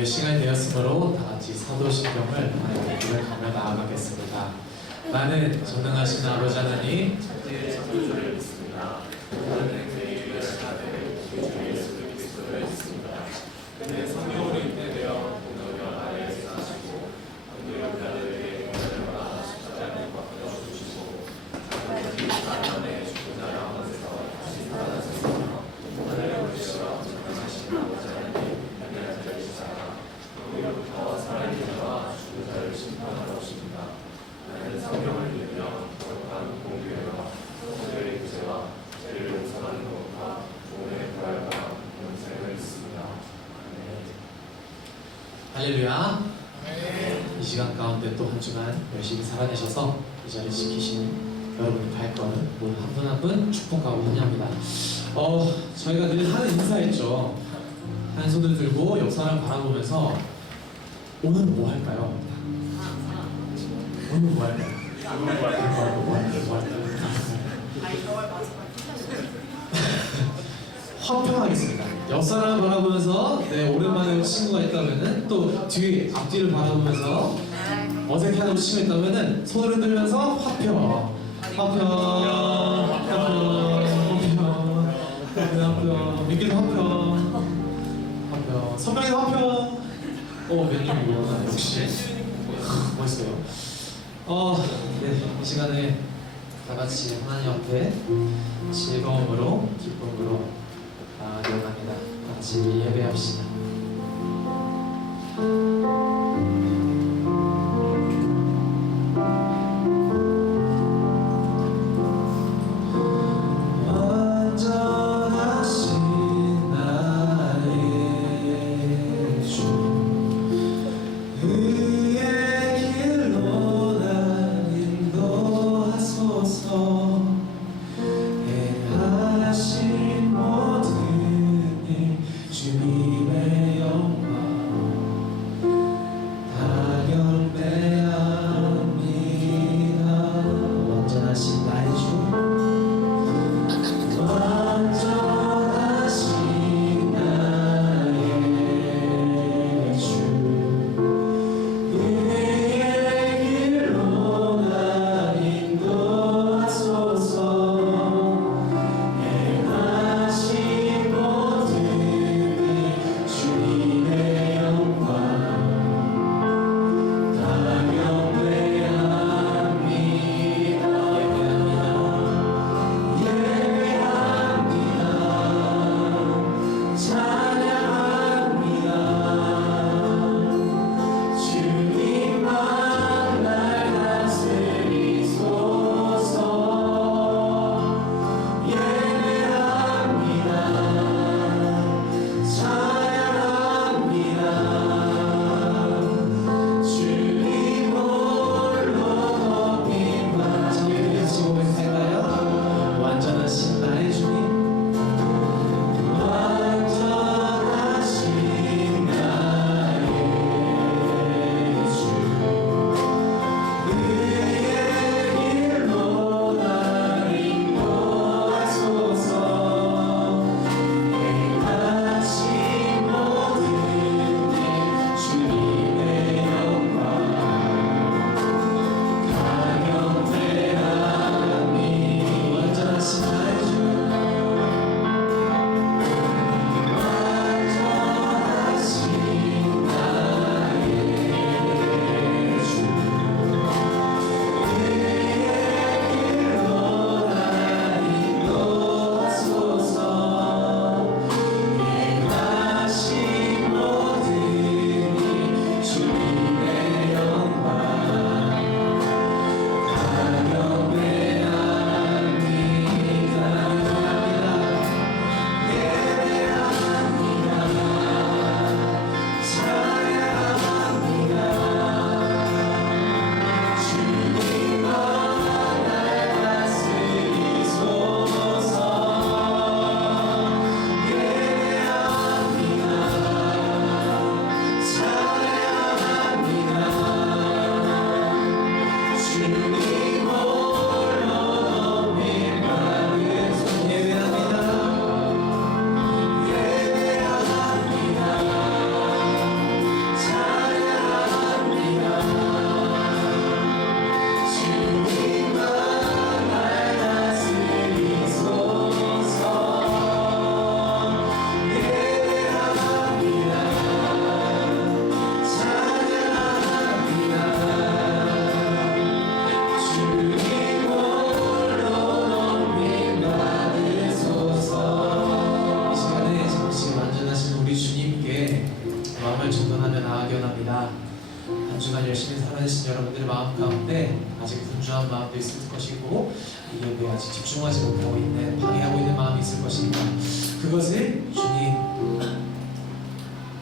예배 시간이 되었으므로 다 같이 사도신경을 하나님께 기도를 가며 나아가겠습니다. 나는 전능하신 아버지 하나님, 천지의 창조주를 믿습니다. 나는 그의 유일하신 아들, 우리 주 예수 그리스도를 믿습니다. 그는 성령으로 잉태되어 본토령 아래에서 나시고 본토 여자들에게 은혜를 받아 십자가에 못 박혀 죽으시고 사흘 만에 죽은 자를 가운데서 다시 살아나셨으며 하늘에 오르시어 전능하신 아버지 하나님 위대한 자이시사 너희로부터 살아있는 자와 죽은 자를 심판하러 오십니다. 나는 성경을 믿으며 거룩한 공교회와 성도의 구제와 죄를 용서하는 것과 몸의 부활과 영생을 믿습니다. 할렐루야. 이 시간 가운데 또 한 주간 열심히 살아내셔서 이 자리를 지키시는 여러분의 발걸음 모두 한 분 한 분 축복하고 환영합니다. 저희가 늘 하는 인사했죠. 한 손을 들고 옆 사람 바라보면서 오늘 뭐 할까요? 오늘 뭐 할까요? 화평하겠습니다. 옆 사람을 바라보면서 오랜만에 온 친구가 있다면은 또 앞뒤를 바라보면서 어색한 친구가 있다면은 손을 흔들면서 화평 민기도 화평 선명이도 화평 맨님이구나. 역시 멋있어요. 이 시간에 다 같이 하나님 앞에 즐거움으로 기쁨으로 나아갑니다. 다 같이 예배합시다. 주님의 영광 여러분들의 마음 가운데 아직 분주한 마음도 있을 것이고 이 예배에 아직 집중하지 못하고 있는 방해하고 있는 마음이 있을 것입니다. 그것을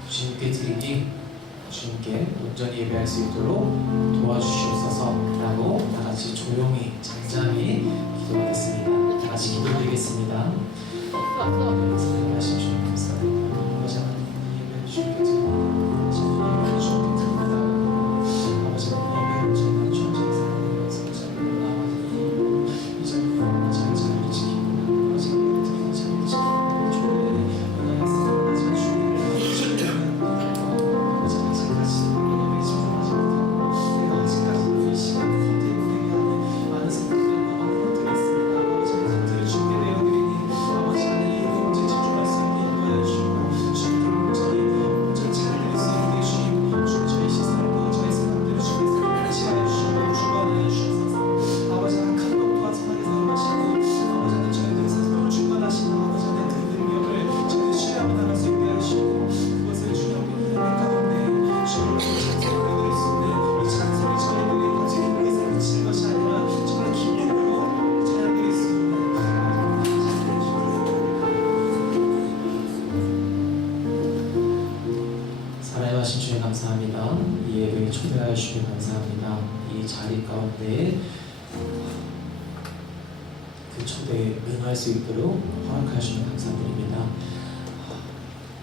주님께 드리니 주님께 온전히 예배할 수 있도록 도와주시옵소서라고 다 같이 조용히 잠잠히 기도하겠습니다. 다 같이 기도드리겠습니다. 말씀 주님 감사합니다. 아버지 하나님 이 예배를 주님께 드립니다. 아버지 하나님 이 예배를 주님께 드립니다. 아버지 하나님 이 예배를 저희는 천천히 살아가면서 자리로 나와서 이 자리로 자리를 지키고 아버지 하나님 드리는 자리를 지키고 주님의 연약한 사랑과 자주님을 주님의 아버지 아직까지 예배에 집중하지 못하고 내가 아직까지 이 시간 때문에 많은 생각들과 많은 것들이 있습니다. 아버지 그 것들을 주님께 내어드리니 아버지 하나님 이 문제 집중할 수 있게 인도하여 주시고 주님께 온전히 찬양드릴 수 있게 주님 저희 시선과 저희 생각들을 주님의 생각을 지하여 주시고 주관하여 주셔서 아버지 하나님 큰 것과 선하게 사용하시고 아버지 하나님 저희들의 사상을 주관하시는 아버지 하나님 그 능력을 저희들 신뢰하고 나갈 수 있게 하시고 그것을 주님께 은혜 가운데 주님을 찬송을 드릴 수 있는 이 찬송이 저희들의 아직 의사를 그치는 것이 아니라 정말 기쁨으로 찬양드릴 수 있는 살아계신 주님 감사합니다. 이 예배에 초대하여 주시니 감사합니다. 이 자리 가운데 그 초대에 응할 수 있도록 허락하여 주시니 감사드립니다.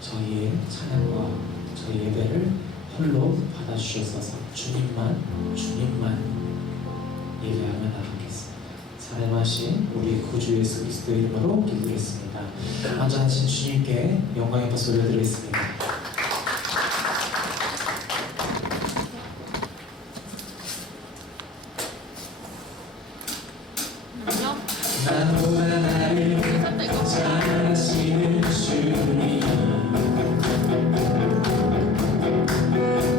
저희의 찬양과 저희 예배를 홀로 받아주셔서 주님만 예배하며 나가겠습니다. 살아계신 우리 구주 예수 그리스도 이름으로 기도드렸습니다. 완전하신 주님께 영광의 박수 올려드리겠습니다. 나보다 나를 잘하시는 주님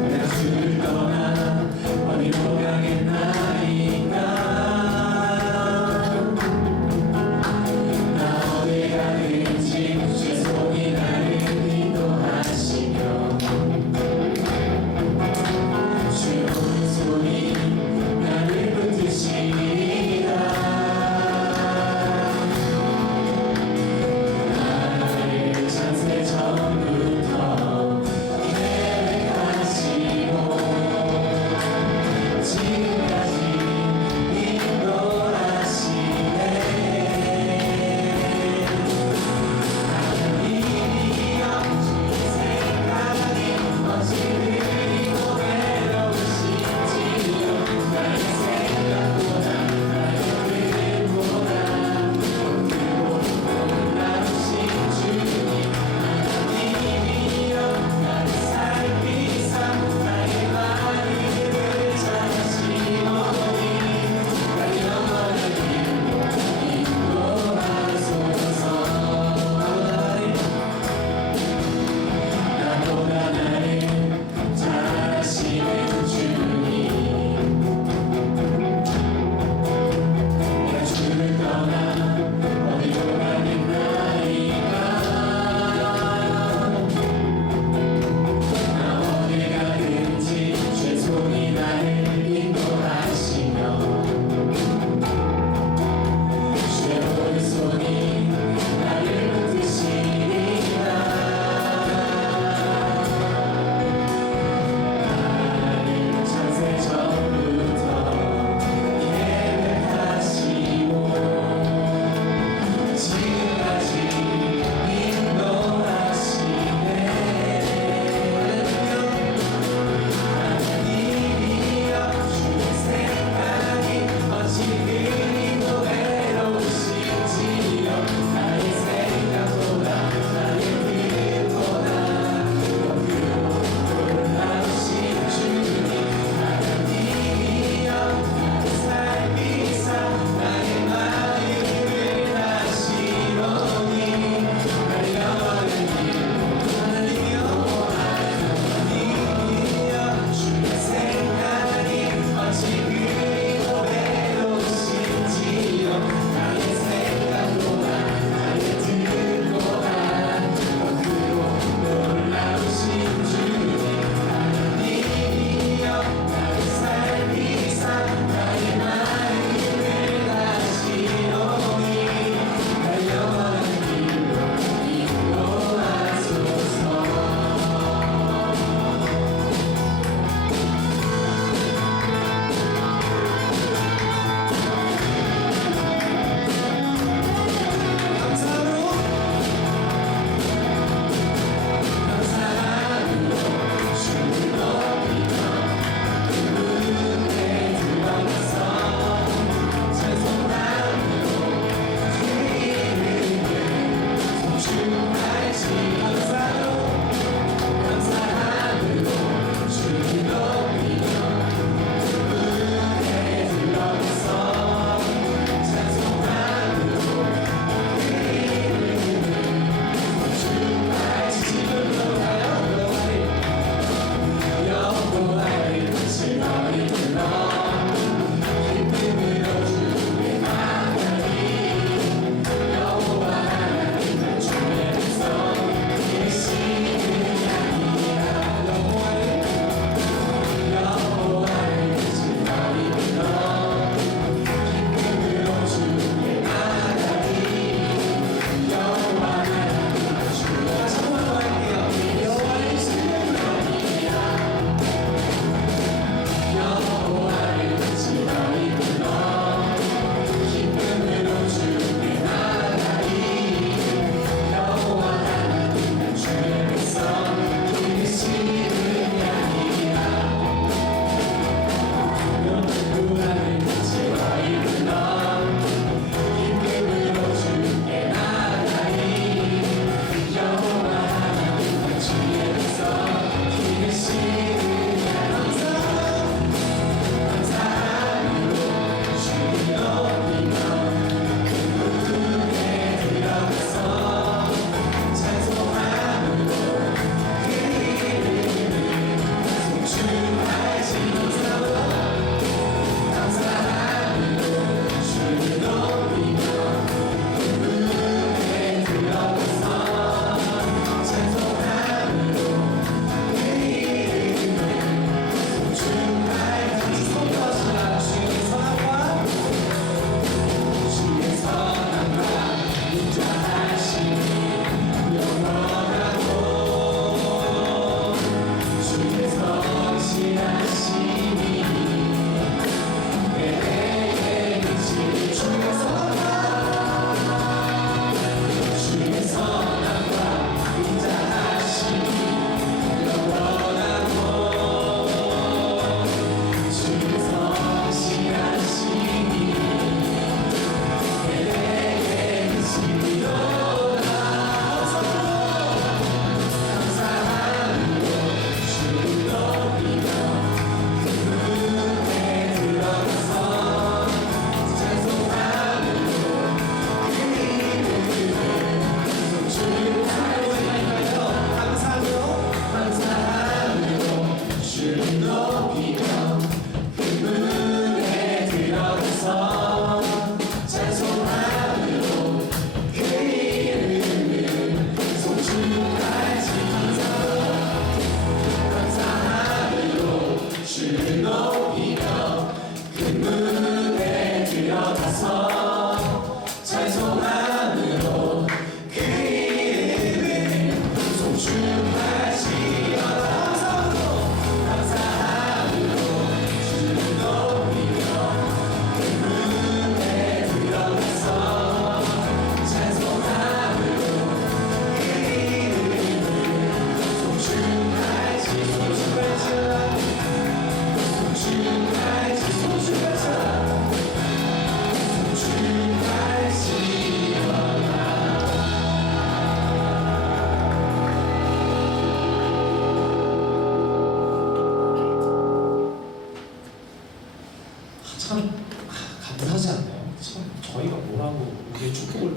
내가 주를 떠나 어디로 가겠나이까 나 어디 가든지 주 손이 나를 인도하시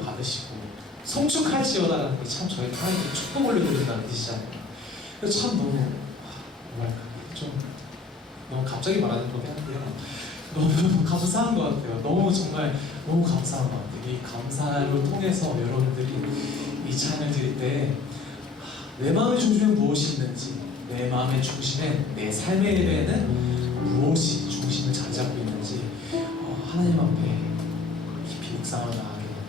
받으시고 성축할지어다라는 게 참 저희 하나님께 축복을 드린다는 뜻이잖아요. 그래서 참 너무 뭐랄까 좀 너무 갑자기 말하는 거긴 한데요. 너무 감사한 것 같아요. 너무 정말 너무 감사한 것 같아요. 이 감사를 통해서 여러분들이 이 찬양을 드릴 때 내 마음의 중심은 무엇이 있는지, 내 마음의 중심에 내 삶의 예배에는 무엇이 중심을 자리 잡고 있는지 하나님 앞에 깊이 묵상을 나가게 됩니다.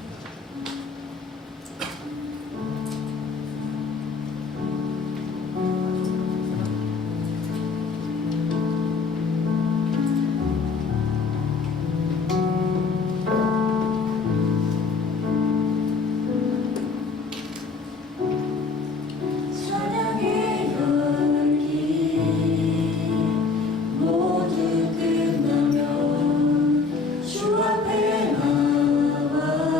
찬양의 열기 모두 끝나면 주 앞에 나와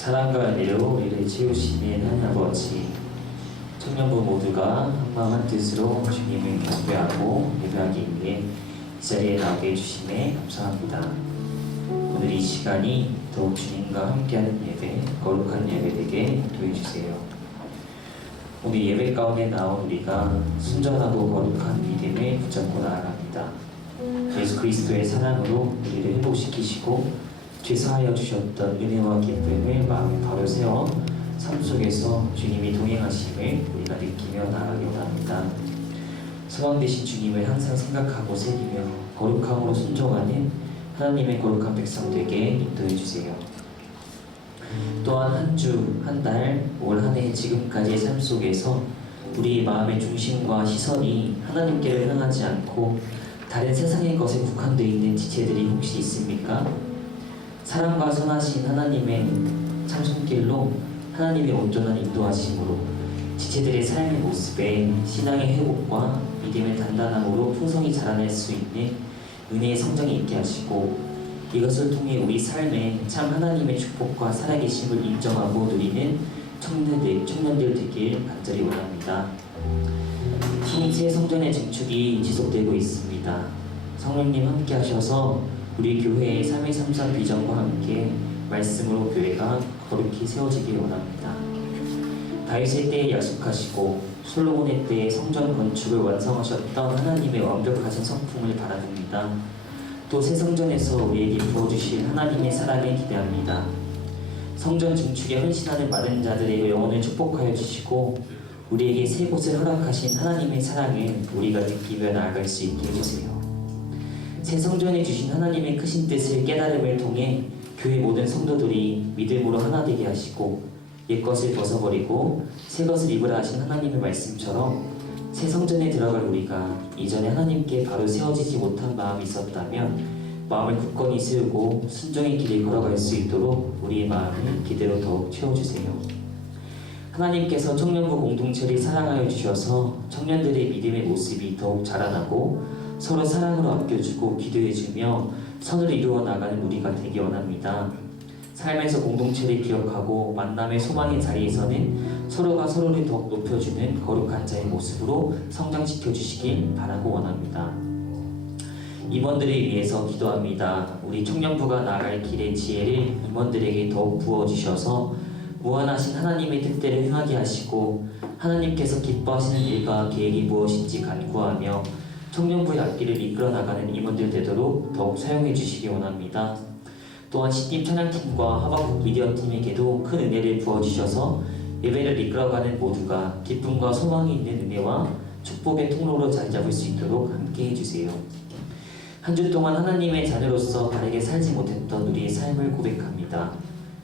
사랑과 은혜로 우리를 채우시는 하나님 아버지, 청년부 모두가 한마음 한뜻으로 주님을 경배하고 예배하기 위해 이 자리에 나오게 해주심에 감사합니다. 오늘 이 시간이 더욱 주님과 함께하는 예배, 거룩한 예배 되게 도와주세요. 오늘 예배 가운데 나온 우리가 순전하고 거룩한 믿음을 붙잡고 나아갑니다. 예수 그리스도의 사랑으로 우리를 회복시키시고 죄사하여 주셨던 은혜와 기쁨을 마음에 바로 세워 삶 속에서 주님이 동행하심을 우리가 느끼며 나아가기 원합니다. 소망 되신 주님을 항상 생각하고 새기며 거룩함으로 순종하는 하나님의 거룩한 백성 되게 인도해 주세요. 또한 한 주, 한 달, 올 한 해 지금까지의 삶 속에서 우리 마음의 중심과 시선이 하나님께로 향하지 않고 다른 세상의 것에 국한되어 있는 지체들이 혹시 있습니까? 사랑과 선하신 하나님의 참 손길로 하나님의 온전한 인도하심으로 지체들의 삶의 모습에 신앙의 회복과 믿음의 단단함으로 풍성히 자라날 수 있는 은혜의 성장이 있게 하시고 이것을 통해 우리 삶에 참 하나님의 축복과 살아계심을 인정하고 누리는 청년들 되길 간절히 원합니다. 신입 성전의 증축이 지속되고 있습니다. 성령님 함께 하셔서 우리 교회의 3233 비전과 함께 말씀으로 교회가 거룩히 세워지길 원합니다. 다윗의 때에 약속하시고 솔로몬의 때에 성전 건축을 완성하셨던 하나님의 완벽하신 성품을 바라봅니다. 또 새 성전에서 우리에게 부어주실 하나님의 사랑을 기대합니다. 성전 증축에 헌신하는 많은 자들의 영혼을 축복하여 주시고 우리에게 새 곳을 허락하신 하나님의 사랑을 우리가 느끼며 나아갈 수 있게 해주세요. 새 성전에 주신 하나님의 크신 뜻을 깨달음을 통해 교회 모든 성도들이 믿음으로 하나 되게 하시고 옛것을 벗어버리고 새 것을 입으라 하신 하나님의 말씀처럼 새 성전에 들어갈 우리가 이전에 하나님께 바로 세워지지 못한 마음이 있었다면 마음을 굳건히 세우고 순종의 길을 걸어갈 수 있도록 우리의 마음을 기대로 더욱 채워주세요. 하나님께서 청년부 공동체를 사랑하여 주셔서 청년들의 믿음의 모습이 더욱 자라나고 서로 사랑으로 아껴주고 기도해주며 선을 이루어 나가는 우리가 되기 원합니다. 삶에서 공동체를 기억하고 만남의 소망의 자리에서는 서로가 서로를 더욱 높여주는 거룩한 자의 모습으로 성장시켜 주시길 바라고 원합니다. 임원들을 위해서 기도합니다. 우리 청년부가 나아갈 길의 지혜를 임원들에게 더욱 부어주셔서 무한하신 하나님의 뜻대로 행하게 하시고 하나님께서 기뻐하시는 일과 계획이 무엇인지 간구하며 청년부의 앞길을 이끌어 나가는 임원들 되도록 더욱 사용해 주시기 원합니다. 또한 신입 찬양팀과 하박국 미디어팀에게도 큰 은혜를 부어주셔서 예배를 이끌어가는 모두가 기쁨과 소망이 있는 은혜와 축복의 통로로 자리 잡을 수 있도록 함께 해주세요. 한 주 동안 하나님의 자녀로서 바르게 살지 못했던 우리의 삶을 고백합니다.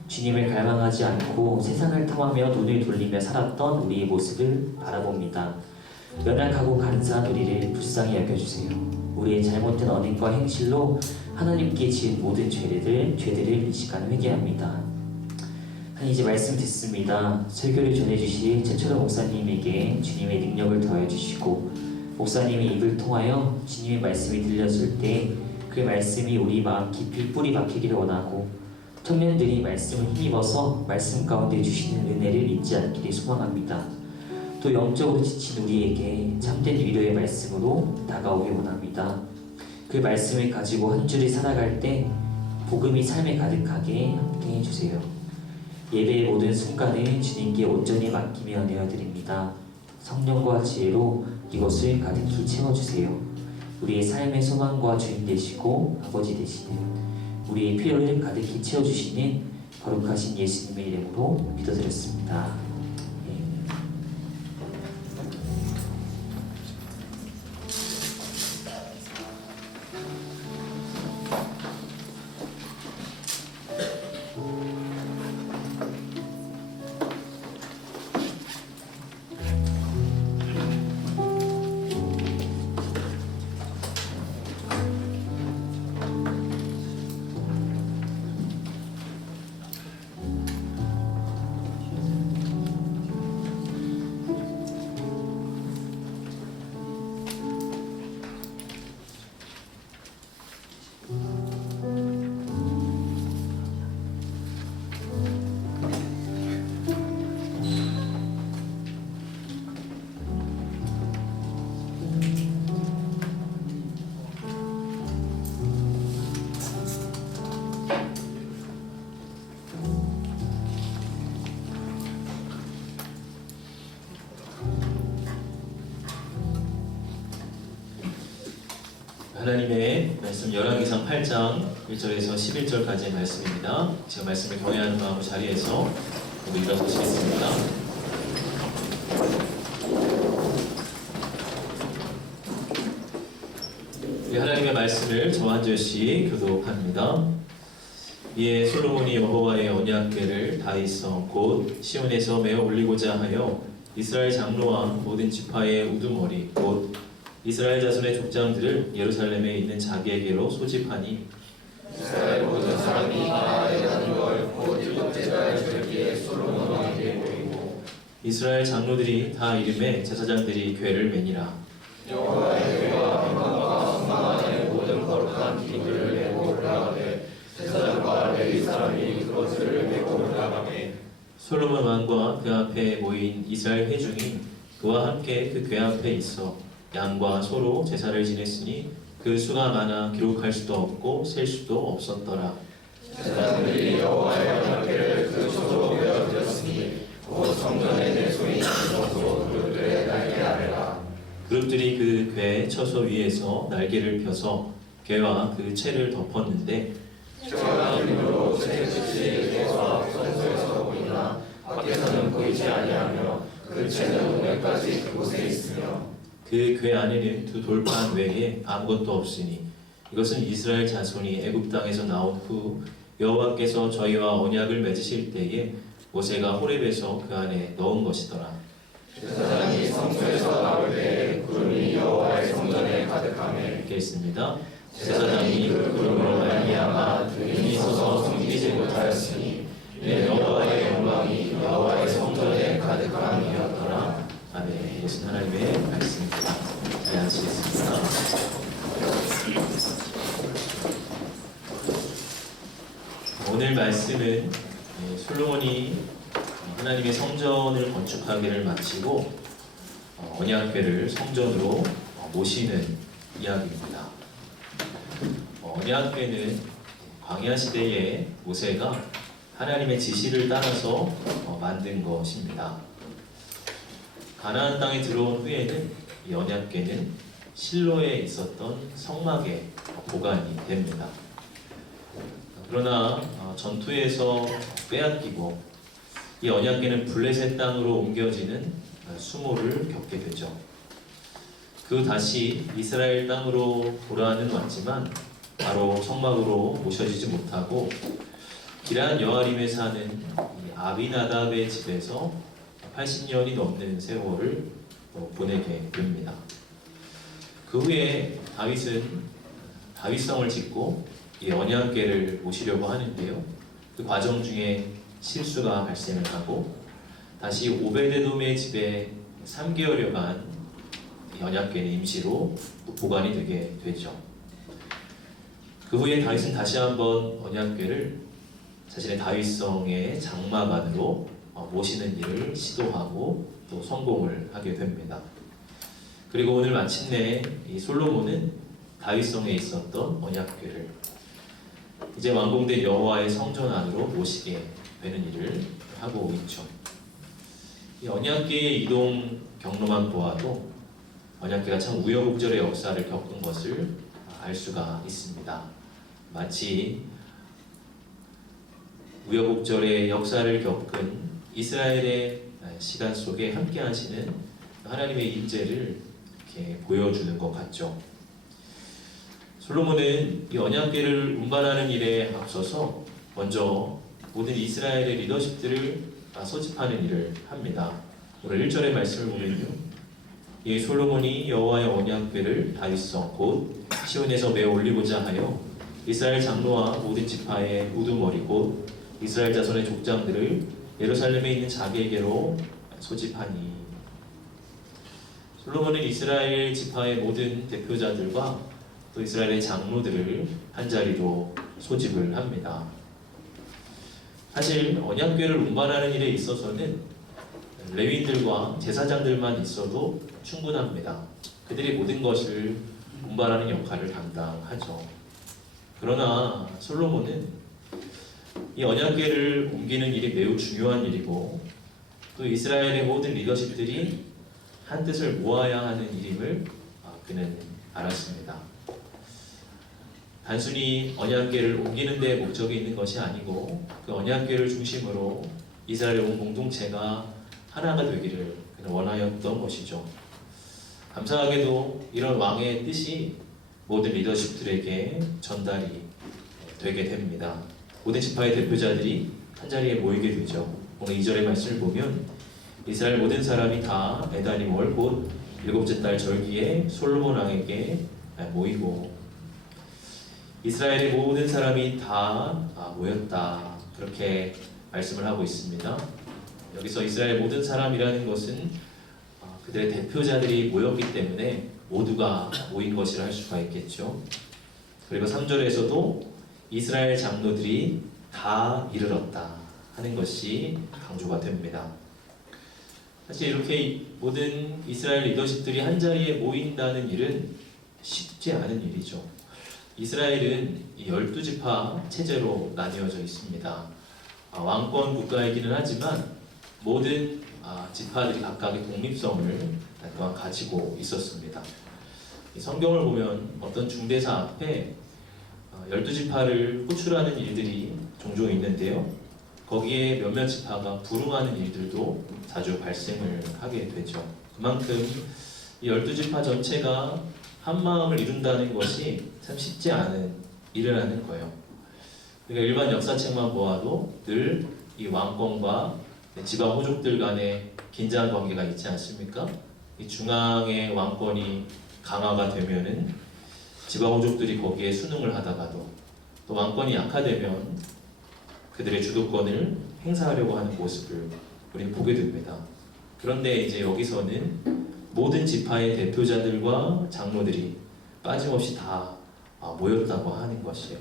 주님을 갈망하지 않고 세상을 탐하며 눈을 돌리며 살았던 우리의 모습을 바라봅니다. 연약하고 간사한 우리를 불쌍히 여겨주세요. 우리의 잘못된 언행과 행실로 하나님께 지은 모든 죄들을 이 시간 회개합니다. 이제 말씀 듣습니다. 설교를 전해주실 최철호 목사님에게 주님의 능력을 더해주시고 목사님의 입을 통하여 주님의 말씀이 들려줄 때 그 말씀이 우리 마음 깊이 뿌리 박히기를 원하고 청년들이 말씀을 힘입어서 말씀 가운데 주시는 은혜를 잊지 않기를 소망합니다. 또 영적으로 지친 우리에게 참된 위로의 말씀으로 다가오길 원합니다. 그 말씀을 가지고 한 주를 살아갈 때 복음이 삶에 가득하게 함께 해주세요. 예배의 모든 순간을 주님께 온전히 맡기며 내어드립니다. 성령과 지혜로 이것을 가득히 채워주세요. 우리의 삶의 소망과 주인 되시고 아버지 되시는 우리의 필요를 가득히 채워주시는 거룩하신 예수님의 이름으로 믿어드렸습니다. 하나님의 말씀 열왕기상 8장 1절에서 11절까지의 말씀입니다. 제가 말씀을 경외하는 마음으로 자리에서 모두 일어서시겠습니다. 하나님의 말씀을 저와 한 절씩 교독합니다. 이에 솔로몬이 여호와의 언약궤를 다윗성 곧 시온에서 메어 올리고자 하여 이스라엘 장로와 모든 지파의 우두머리 곧 이스라엘 자손의 족장들을 예루살렘에 있는 자기에게로 소집하니 이스라엘 모든 사람이 나라에 가는 걸곧 일곱째 달 절기에 솔로몬 왕에게 모이고 이스라엘 장로들이 다 이름에 제사장들이 궤를 매니라. 여호와의 궤와 평강과 성막 안에 모든 거룩한 기물을 메고 올라가되 제사장과 레위 사람이 그것을 메고 올라가매 솔로몬 왕과 그 앞에 모인 이스라엘 회중이 그와 함께 그 궤 앞에 있어 양과 소로 제사를 지냈으니 그 수가 많아 기록할 수도 없고 셀 수도 없었더라. 제사장들이 여호와의 언약궤를 그 소로 메어드렸으니 곧 성전의 내소인 처소 그룹들의 날개 아래라. 그룹들이 그 궤 처소 위에서 날개를 펴서 궤와 그 채를 덮었는데 궤가 힘으로 채끝이 궤와 성소에서 보이나 밖에서는 보이지 아니하며 그 채는 오늘까지 그곳에 있으며 그 궤 안에는 두 돌판 외에 아무것도 없으니 이것은 이스라엘 자손이 애굽 땅에서 나온 후 여호와께서 저희와 언약을 맺으실 때에 모세가 호렙에서 그 안에 넣은 것이더라. 제사장이 성소에서 나올 때에 구름이 여호와의 성전에 가득하며 읽겠습니다. 제사장이 그 구름으로 말미암아 등이 서서 숨기지 못하였으니 이는 여호와의 영광이 여호와의 성전에 가득함이었더라. 아멘. 이것은 하나님의 말씀입니다. 잘 앉으시겠습니다. 오늘 말씀은 솔로몬이 하나님의 성전을 건축하기를 마치고 언약궤를 성전으로 모시는 이야기입니다. 언약궤는 광야 시대에 모세가 하나님의 지시를 따라서 만든 것입니다. 가나안 땅에 들어온 후에는 이 언약궤는 실로에 있었던 성막에 보관이 됩니다. 그러나 전투에서 빼앗기고 이 언약궤는 블레셋 땅으로 옮겨지는 수모를 겪게 되죠. 그 다시 이스라엘 땅으로 돌아는 왔지만 바로 성막으로 모셔지지 못하고 기란 여아림에 사는 아비나답의 집에서 80년이 넘는 세월을 보내게 됩니다. 그 후에 다윗은 다윗성을 짓고 이 언약궤를 모시려고 하는데요. 그 과정 중에 실수가 발생을 하고 다시 오베데돔의 집에 3개월여간 언약궤는 임시로 보관이 되게 되죠. 그 후에 다윗은 다시 한번 언약궤를 자신의 다윗성의 장막 안으로 모시는 일을 시도하고 또 성공을 하게 됩니다. 그리고 오늘 마침내 이 솔로몬은 다윗성에 있었던 언약궤를 이제 완공된 여호와의 성전 안으로 모시게 되는 일을 하고 있죠. 이 언약궤의 이동 경로만 보아도 언약궤가 참 우여곡절의 역사를 겪은 것을 알 수가 있습니다. 마치 우여곡절의 역사를 겪은 이스라엘의 시간 속에 함께 하시는 하나님의 임재를 이렇게 보여주는 것 같죠. 솔로몬은 이 언약궤를 운반하는 일에 앞서서 먼저 모든 이스라엘의 리더십들을 소집하는 일을 합니다. 오늘 1절의 말씀을 보면요. 이 솔로몬이 여호와의 언약궤를 다윗성 곧 시온에서 메어 올리고자 하여 이스라엘 장로와 모든 지파의 우두머리 곧 이스라엘 자손의 족장들을 예루살렘에 있는 자기에게로 소집하니 솔로몬은 이스라엘 지파의 모든 대표자들과 또 이스라엘의 장로들을 한자리로 소집을 합니다. 사실 언약궤를 운반하는 일에 있어서는 레위인들과 제사장들만 있어도 충분합니다. 그들이 모든 것을 운반하는 역할을 담당하죠. 그러나 솔로몬은 이 언약궤를 옮기는 일이 매우 중요한 일이고 또 이스라엘의 모든 리더십들이 한 뜻을 모아야 하는 일임을 그는 알았습니다. 단순히 언약궤를 옮기는 데 목적이 있는 것이 아니고 그 언약궤를 중심으로 이스라엘 온 공동체가 하나가 되기를 그는 원하였던 것이죠. 감사하게도 이런 왕의 뜻이 모든 리더십들에게 전달이 되게 됩니다. 모든 지파의 대표자들이 한자리에 모이게 되죠. 오늘 2절의 말씀을 보면 이스라엘 모든 사람이 다 에다님 월 곧 일곱째 달 절기에 솔로몬 왕에게 모이고 이스라엘의 모든 사람이 다 모였다. 그렇게 말씀을 하고 있습니다. 여기서 이스라엘 모든 사람이라는 것은 그들의 대표자들이 모였기 때문에 모두가 모인 것이라 할 수가 있겠죠. 그리고 3절에서도 이스라엘 장로들이 다 이르렀다 하는 것이 강조가 됩니다. 사실 이렇게 모든 이스라엘 리더십들이 한자리에 모인다는 일은 쉽지 않은 일이죠. 이스라엘은 12지파 체제로 나뉘어져 있습니다. 왕권 국가이기는 하지만 모든 지파들이 각각의 독립성을 또한 가지고 있었습니다. 성경을 보면 어떤 중대사 앞에 12지파를 호출하는 일들이 종종 있는데요. 거기에 몇몇 지파가 불응하는 일들도 자주 발생을 하게 되죠. 그만큼 이 12지파 전체가 한 마음을 이룬다는 것이 참 쉽지 않은 일이라는 거예요. 그러니까 일반 역사책만 보아도 늘 이 왕권과 지방 호족들 간의 긴장 관계가 있지 않습니까? 이 중앙의 왕권이 강화가 되면은 지방 호족들이 거기에 순응을 하다가도 또 왕권이 약화되면 그들의 주도권을 행사하려고 하는 모습을 우리는 보게 됩니다. 그런데 이제 여기서는 모든 지파의 대표자들과 장로들이 빠짐없이 다 모였다고 하는 것이에요.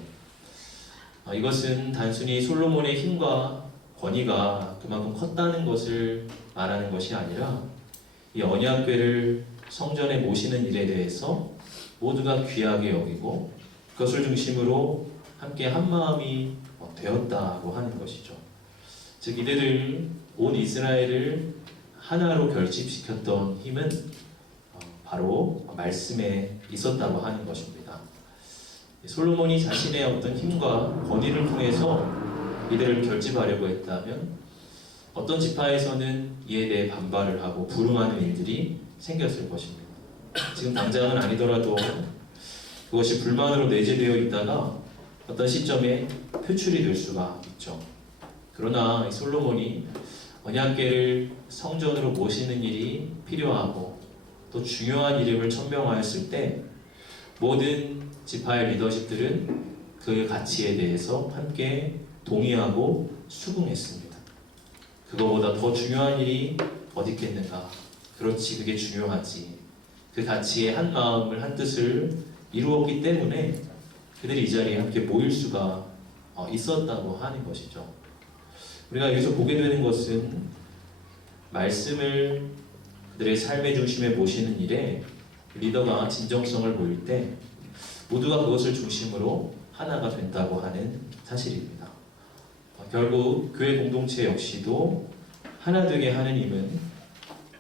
이것은 단순히 솔로몬의 힘과 권위가 그만큼 컸다는 것을 말하는 것이 아니라 이 언약궤를 성전에 모시는 일에 대해서 모두가 귀하게 여기고 그것을 중심으로 함께 한 마음이 되었다고 하는 것이죠. 즉 이들을 온 이스라엘을 하나로 결집시켰던 힘은 바로 말씀에 있었다고 하는 것입니다. 솔로몬이 자신의 어떤 힘과 권위를 통해서 이들을 결집하려고 했다면 어떤 지파에서는 이에 대해 반발을 하고 불응하는 일들이 생겼을 것입니다. 지금 당장은 아니더라도 그것이 불만으로 내재되어 있다가 어떤 시점에 표출이 될 수가 있죠. 그러나 솔로몬이 언약궤를 성전으로 모시는 일이 필요하고 또 중요한 이름을 천명하였을 때 모든 지파의 리더십들은 그 가치에 대해서 함께 동의하고 수긍했습니다. 그거보다 더 중요한 일이 어디 있겠는가? 그렇지, 그게 중요하지. 그 가치에 한 마음을 한 뜻을 이루었기 때문에 그들이 이 자리에 함께 모일 수가 있었다고 하는 것이죠. 우리가 여기서 보게 되는 것은 말씀을 그들의 삶의 중심에 모시는 일에 리더가 진정성을 보일 때 모두가 그것을 중심으로 하나가 된다고 하는 사실입니다. 결국 교회 공동체 역시도 하나 되게 하는 힘은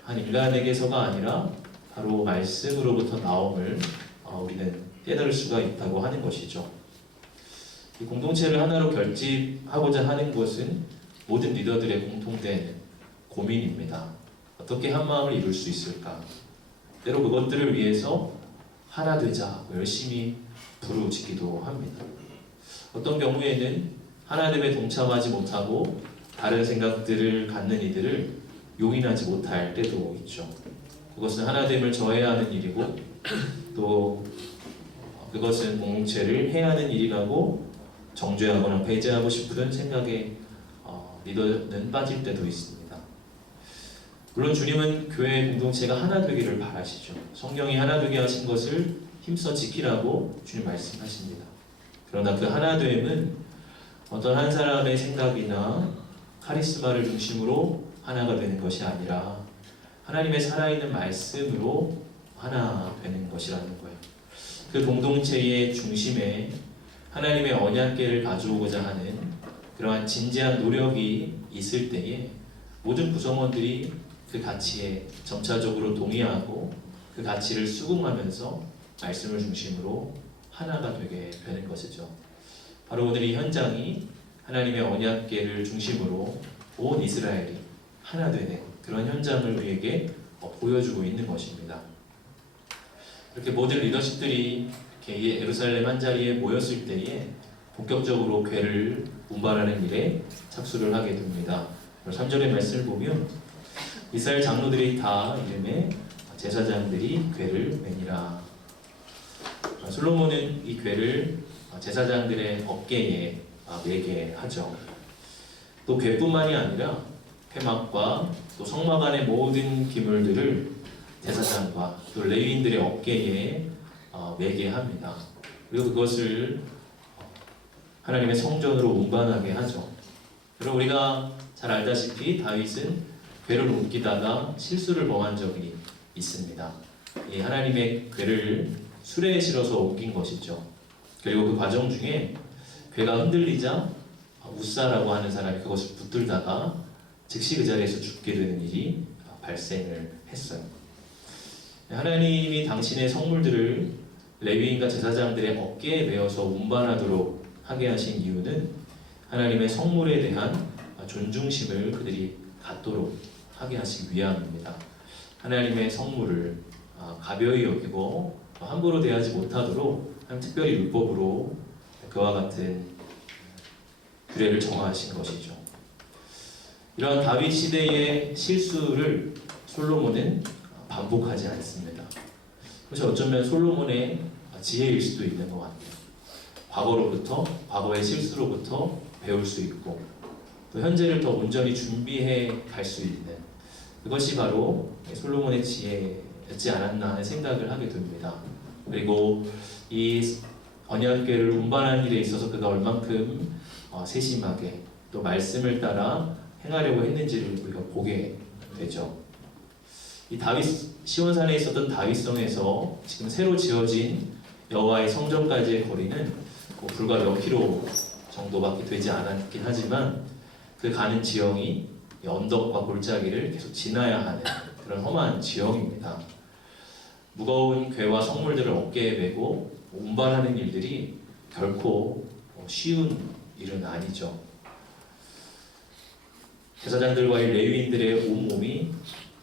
한 인간에게서가 아니라 바로 말씀으로부터 나옴을 우리는 깨달을 수가 있다고 하는 것이죠. 이 공동체를 하나로 결집하고자 하는 것은 모든 리더들의 공통된 고민입니다. 어떻게 한 마음을 이룰 수 있을까? 때로 그것들을 위해서 하나 되자 열심히 부르짖기도 합니다. 어떤 경우에는 하나님에 동참하지 못하고 다른 생각들을 갖는 이들을 용인하지 못할 때도 있죠. 그것은 하나됨을 저해하는 일이고 또 그것은 공동체를 해하는 일이라고 정죄하거나 배제하고 싶은 생각에 리더는 빠질 때도 있습니다. 물론 주님은 교회 공동체가 하나 되기를 바라시죠. 성경이 하나 되게 하신 것을 힘써 지키라고 주님 말씀하십니다. 그러나 그 하나됨은 어떤 한 사람의 생각이나 카리스마를 중심으로 하나가 되는 것이 아니라 하나님의 살아있는 말씀으로 하나 되는 것이라는 거예요. 그 공동체의 중심에 하나님의 언약궤를 가져오고자 하는 그러한 진지한 노력이 있을 때에 모든 구성원들이 그 가치에 점차적으로 동의하고 그 가치를 수긍하면서 말씀을 중심으로 하나가 되게 되는 것이죠. 바로 오늘 이 현장이 하나님의 언약궤를 중심으로 온 이스라엘이 하나 되는 그런 현장을 우리에게 보여주고 있는 것입니다. 이렇게 모든 리더십들이 이렇게 예루살렘 한자리에 모였을 때에 본격적으로 궤를 운반하는 일에 착수를 하게 됩니다. 3절의 말씀을 보면 이스라엘 장로들이 다 이름에 제사장들이 궤를 매니라. 솔로몬은 이 궤를 제사장들의 어깨에 매게 하죠. 또 궤뿐만이 아니라 회막과 또 성막 안의 모든 기물들을 제사장과 또 레위인들의 어깨에 매게 합니다. 그리고 그것을 하나님의 성전으로 운반하게 하죠. 그리고 우리가 잘 알다시피 다윗은 궤를 옮기다가 실수를 범한 적이 있습니다. 이 하나님의 궤를 수레에 실어서 옮긴 것이죠. 그리고 그 과정 중에 궤가 흔들리자 우사라고 하는 사람이 그것을 붙들다가 즉시 그 자리에서 죽게 되는 일이 발생을 했어요. 하나님이 당신의 성물들을 레위인과 제사장들의 어깨에 메어서 운반하도록 하게 하신 이유는 하나님의 성물에 대한 존중심을 그들이 갖도록 하게 하시기 위함입니다. 하나님의 성물을 가벼이 여기고 함부로 대하지 못하도록 특별히 율법으로 그와 같은 규례를 정하신 것이죠. 이러한 다윗 시대의 실수를 솔로몬은 반복하지 않습니다. 그래서 어쩌면 솔로몬의 지혜일 수도 있는 것 같아요. 과거의 실수로부터 배울 수 있고 또 현재를 더 온전히 준비해 갈 수 있는 그것이 바로 솔로몬의 지혜였지 않았나 하는 생각을 하게 됩니다. 그리고 이 언약궤를 운반하는 일에 있어서 그가 얼만큼 세심하게 또 말씀을 따라 행하려고 했는지를 우리가 보게 되죠. 이 시온산에 있었던 다윗성에서 지금 새로 지어진 여호와의 성전까지의 거리는 불과 몇 킬로 정도밖에 되지 않았긴 하지만 그 가는 지형이 언덕과 골짜기를 계속 지나야 하는 그런 험한 지형입니다. 무거운 궤와 성물들을 어깨에 메고 운반하는 일들이 결코 쉬운 일은 아니죠. 제사장들과 레위인들의 온몸이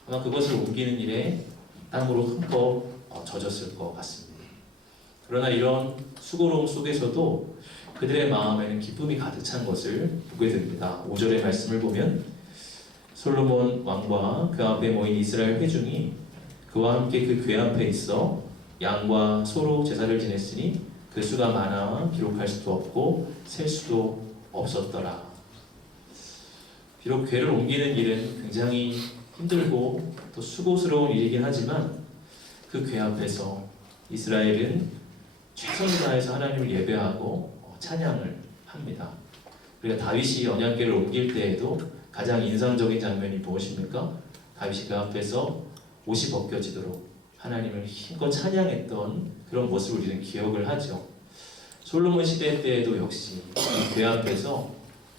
아마 그것을 옮기는 일에 땀으로 흠뻑 젖었을 것 같습니다. 그러나 이런 수고로움 속에서도 그들의 마음에는 기쁨이 가득 찬 것을 보게 됩니다. 5절의 말씀을 보면 솔로몬 왕과 그 앞에 모인 이스라엘 회중이 그와 함께 그 궤 앞에 있어 양과 소로 제사를 지냈으니 그 수가 많아 기록할 수도 없고 셀 수도 없었더라. 비록 궤를 옮기는 일은 굉장히 힘들고 또 수고스러운 일이긴 하지만 그 궤 앞에서 이스라엘은 최선을 다해서 하나님을 예배하고 찬양을 합니다. 우리가 다윗이 언약궤를 옮길 때에도 가장 인상적인 장면이 무엇입니까? 다윗이 그 앞에서 옷이 벗겨지도록 하나님을 힘껏 찬양했던 그런 모습을 우리는 기억을 하죠. 솔로몬 시대 때에도 역시 이 궤 앞에서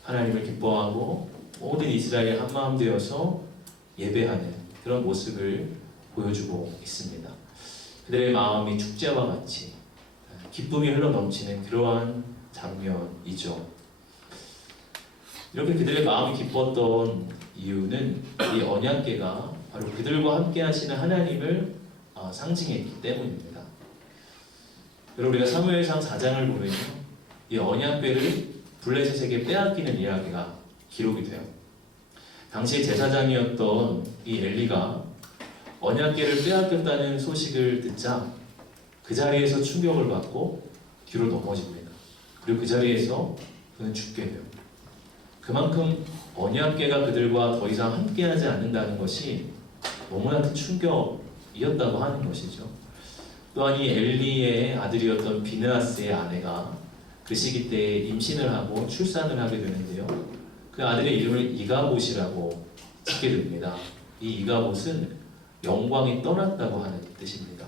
하나님을 기뻐하고 모든 이스라엘이 한마음 되어서 예배하는 그런 모습을 보여주고 있습니다. 그들의 마음이 축제와 같이 기쁨이 흘러넘치는 그러한 장면이죠. 이렇게 그들의 마음이 기뻤던 이유는 이 언약궤가 바로 그들과 함께 하시는 하나님을 상징했기 때문입니다. 여러분 우리가 사무엘상 4장을 보면요, 이 언약궤를 블레셋에게 빼앗기는 이야기가 기록이 돼요. 당시 제사장이었던 이 엘리가 언약궤를 빼앗겼다는 소식을 듣자 그 자리에서 충격을 받고 뒤로 넘어집니다. 그리고 그 자리에서 그는 죽게 돼요. 그만큼 언약궤가 그들과 더 이상 함께하지 않는다는 것이 너무나 큰 충격이었다고 하는 것이죠. 또한 이 엘리의 아들이었던 비느하스의 아내가 그 시기 때에 임신을 하고 출산을 하게 되는데요. 그 아들의 이름을 이가봇이라고 짓게 됩니다. 이 이가봇은 영광이 떠났다고 하는 뜻입니다.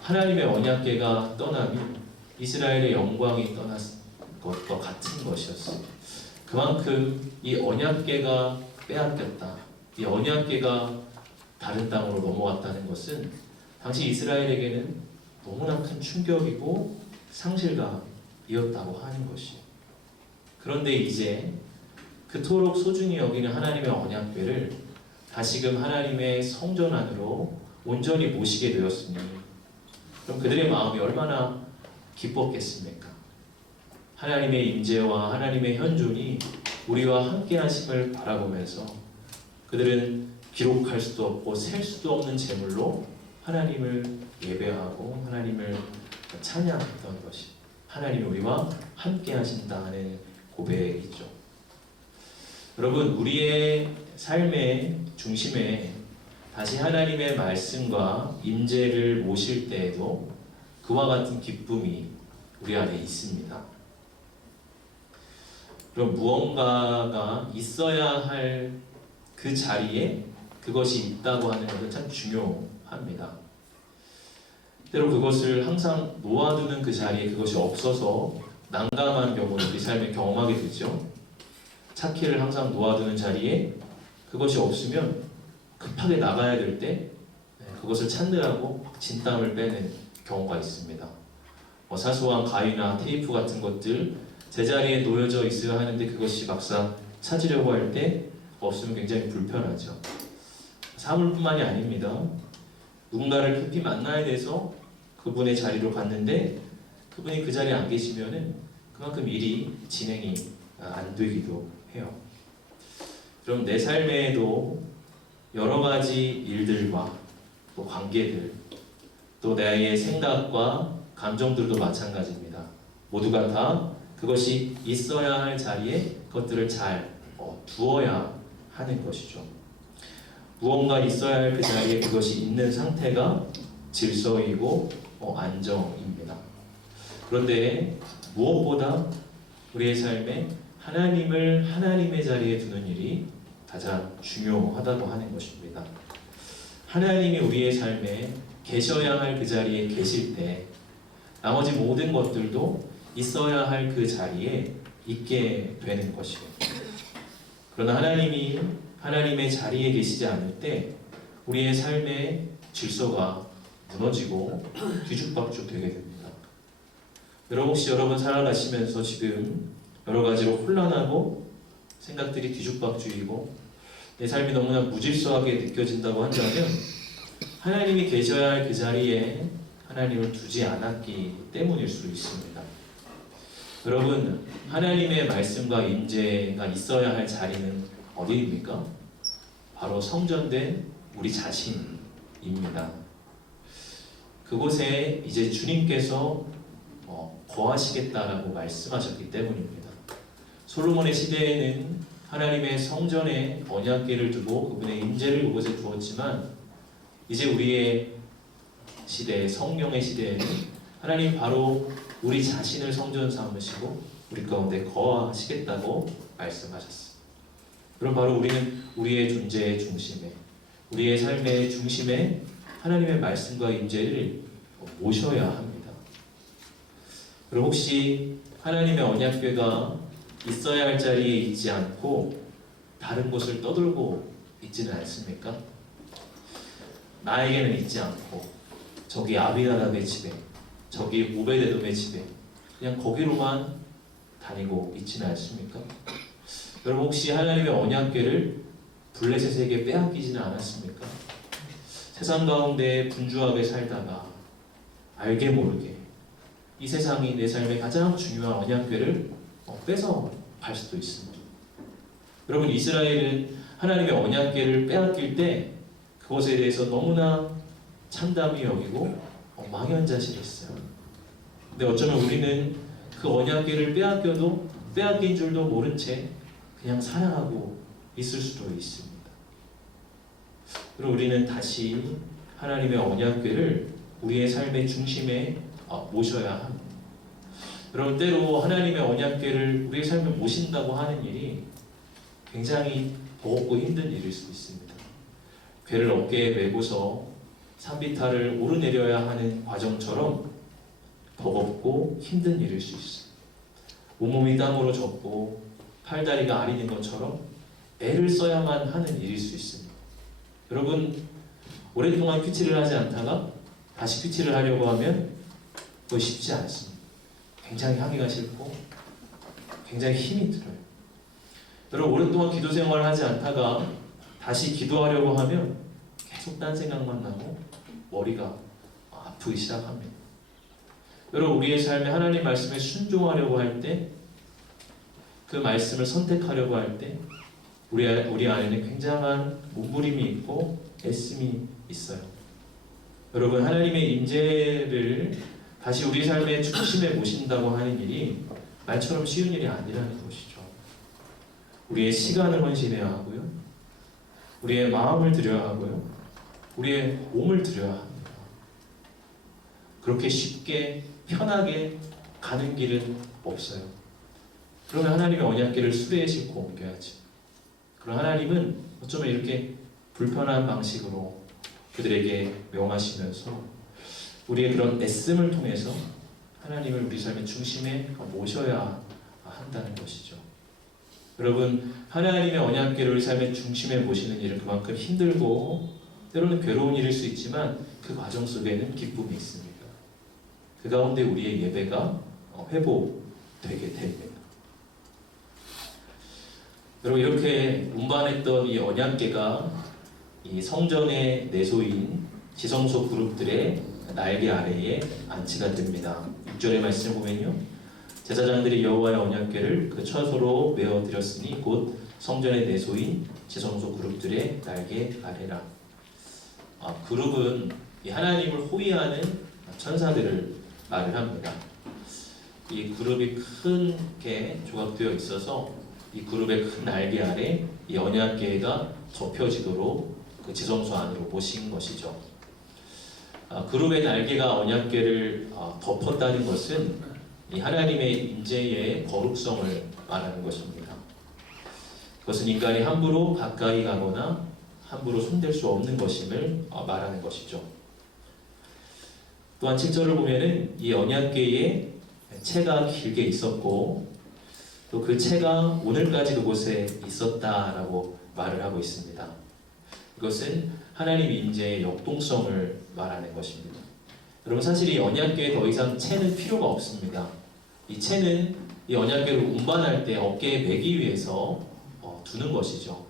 하나님의 언약궤가 떠나면 이스라엘의 영광이 떠난 것과 같은 것이었어요. 그만큼 이 언약궤가 빼앗겼다, 이 언약궤가 다른 땅으로 넘어갔다는 것은 당시 이스라엘에게는 너무나 큰 충격이고 상실감이었다고 하는 것이에요. 그런데 이제 그토록 소중히 여기는 하나님의 언약궤를 다시금 하나님의 성전 안으로 온전히 모시게 되었으니 그럼 그들의 마음이 얼마나 기뻤겠습니까? 하나님의 임재와 하나님의 현존이 우리와 함께 하심을 바라보면서 그들은 기록할 수도 없고 셀 수도 없는 제물로 하나님을 예배하고 하나님을 찬양했던 것이 하나님이 우리와 함께 하신다는 고백이죠. 여러분, 우리의 삶의 중심에 다시 하나님의 말씀과 임재를 모실 때에도 그와 같은 기쁨이 우리 안에 있습니다. 그럼 무언가가 있어야 할 그 자리에 그것이 있다고 하는 것은 참 중요합니다. 때로 그것을 항상 놓아두는 그 자리에 그것이 없어서 난감한 경우를 우리 삶에 경험하게 되죠. 차키를 항상 놓아두는 자리에 그것이 없으면 급하게 나가야 될 때 그것을 찾느라고 진땀을 빼는 경우가 있습니다. 사소한 가위나 테이프 같은 것들 제자리에 놓여져 있어야 하는데 그것이 막상 찾으려고 할 때 없으면 굉장히 불편하죠. 사물뿐만이 아닙니다. 누군가를 급히 만나야 돼서 그분의 자리로 갔는데 그분이 그 자리에 안 계시면은 그만큼 일이 진행이 안 되기도 해요. 그럼 내 삶에도 여러 가지 일들과 또 관계들, 또 나의 생각과 감정들도 마찬가지입니다. 모두가 다 그것이 있어야 할 자리에 그것들을 잘 두어야 하는 것이죠. 무언가 있어야 할 그 자리에 그것이 있는 상태가 질서이고 안정입니다. 그런데 무엇보다 우리의 삶에 하나님을 하나님의 자리에 두는 일이 가장 중요하다고 하는 것입니다. 하나님이 우리의 삶에 계셔야 할 그 자리에 계실 때 나머지 모든 것들도 있어야 할 그 자리에 있게 되는 것이에요. 그러나 하나님이 하나님의 자리에 계시지 않을 때 우리의 삶의 질서가 무너지고 뒤죽박죽 되게 됩니다. 여러분, 혹시 여러분 살아가시면서 지금 여러 가지로 혼란하고 생각들이 뒤죽박죽이고 내 삶이 너무나 무질서하게 느껴진다고 한다면 하나님이 계셔야 할 그 자리에 하나님을 두지 않았기 때문일 수 있습니다. 여러분, 하나님의 말씀과 임재가 있어야 할 자리는 어디입니까? 바로 성전된 우리 자신입니다. 그곳에 이제 주님께서 거하시겠다라고 말씀하셨기 때문입니다. 솔로몬의 시대에는 하나님의 성전에 언약궤를 두고 그분의 임재를 그곳에 두었지만 이제 우리의 시대, 성령의 시대에는 하나님 바로 우리 자신을 성전 삼으시고 우리 가운데 거하시겠다고 말씀하셨습니다. 그럼 바로 우리는 우리의 존재의 중심에, 우리의 삶의 중심에 하나님의 말씀과 임재를 모셔야 합니다. 그럼 혹시 하나님의 언약궤가 있어야 할 자리에 있지 않고 다른 곳을 떠돌고 있지는 않습니까? 나에게는 있지 않고 저기 아비나답의 집에, 저기 오베데돔의 집에 그냥 거기로만 다니고 있지는 않습니까? 여러분, 혹시 하나님의 언약궤를 블레셋에게 빼앗기지는 않았습니까? 세상 가운데 분주하게 살다가 알게 모르게 이 세상이 내 삶의 가장 중요한 언약궤를 뺏어갈 수도 있습니다. 여러분, 이스라엘은 하나님의 언약궤를 빼앗길 때 그것에 대해서 너무나 참담히 여기고 망연자실했어요. 근데 어쩌면 우리는 그 언약궤를 빼앗긴 줄도 모른 채 그냥 살아가고 있을 수도 있습니다. 그리고 우리는 다시 하나님의 언약궤를 우리의 삶의 중심에 모셔야 합니다. 여러분, 때로 하나님의 언약궤를 우리의 삶에 모신다고 하는 일이 굉장히 버겁고 힘든 일일 수 있습니다. 궤를 어깨에 메고서 산비탈을 오르내려야 하는 과정처럼 버겁고 힘든 일일 수 있어요. 온몸이 땀으로 젖고 팔다리가 아리는 것처럼 애를 써야만 하는 일일 수 있습니다. 여러분, 오랫동안 큐티를 하지 않다가 다시 큐티를 하려고 하면 그거 쉽지 않습니다. 굉장히 하기가 싫고 굉장히 힘이 들어요. 여러분 오랫동안 기도 생활을 하지 않다가 다시 기도하려고 하면 계속 딴 생각만 나고 머리가 아프기 시작합니다. 여러분 우리의 삶에 하나님 말씀에 순종하려고 할 때 그 말씀을 선택하려고 할 때 우리 안에는 굉장한 몸부림이 있고 애씀이 있어요. 여러분 하나님의 임재를 다시 우리 삶의 중심에 모신다고 하는 일이 말처럼 쉬운 일이 아니라는 것이죠. 우리의 시간을 헌신해야 하고요. 우리의 마음을 드려야 하고요. 우리의 몸을 드려야 합니다. 그렇게 쉽게 편하게 가는 길은 없어요. 그러면 하나님의 언약궤를 수레에 싣고 옮겨야지. 그럼 하나님은 어쩌면 이렇게 불편한 방식으로 그들에게 명하시면서 우리의 그런 애씀을 통해서 하나님을 우리 삶의 중심에 모셔야 한다는 것이죠. 여러분 하나님의 언약궤를 우리 삶의 중심에 모시는 일은 그만큼 힘들고 때로는 괴로운 일일 수 있지만 그 과정 속에는 기쁨이 있습니다. 그 가운데 우리의 예배가 회복되게 됩니다. 여러분 이렇게 운반했던 이 언약궤가 이 성전의 내소인 지성소 그룹들의 날개 아래에 안치가 됩니다. 6절의 말씀을 보면요, 제사장들이 여호와의 언약궤를 그 처소로 메어 드렸으니 곧 성전의 내소인 지성소 그룹들의 날개 아래라. 그룹은 이 하나님을 호위하는 천사들을 말을 합니다. 이 그룹이 크게 조각되어 있어서 이 그룹의 큰 날개 아래 이 언약궤가 접혀지도록 그 지성소 안으로 모신 것이죠. 그룹의 날개가 언약궤를 덮었다는 것은 이 하나님의 임재의 거룩성을 말하는 것입니다. 그것은 인간이 함부로 가까이 가거나 함부로 손댈 수 없는 것임을 말하는 것이죠. 또한 7절을 보면은 이 언약궤에 채가 길게 있었고 또 그 채가 오늘까지 그곳에 있었다라고 말을 하고 있습니다. 이것은 하나님 임재의 역동성을 말하는 것입니다. 여러분 사실 이 언약궤에 더 이상 채는 필요가 없습니다. 이 채는 이 언약궤를 운반할 때 어깨에 매기 위해서 두는 것이죠.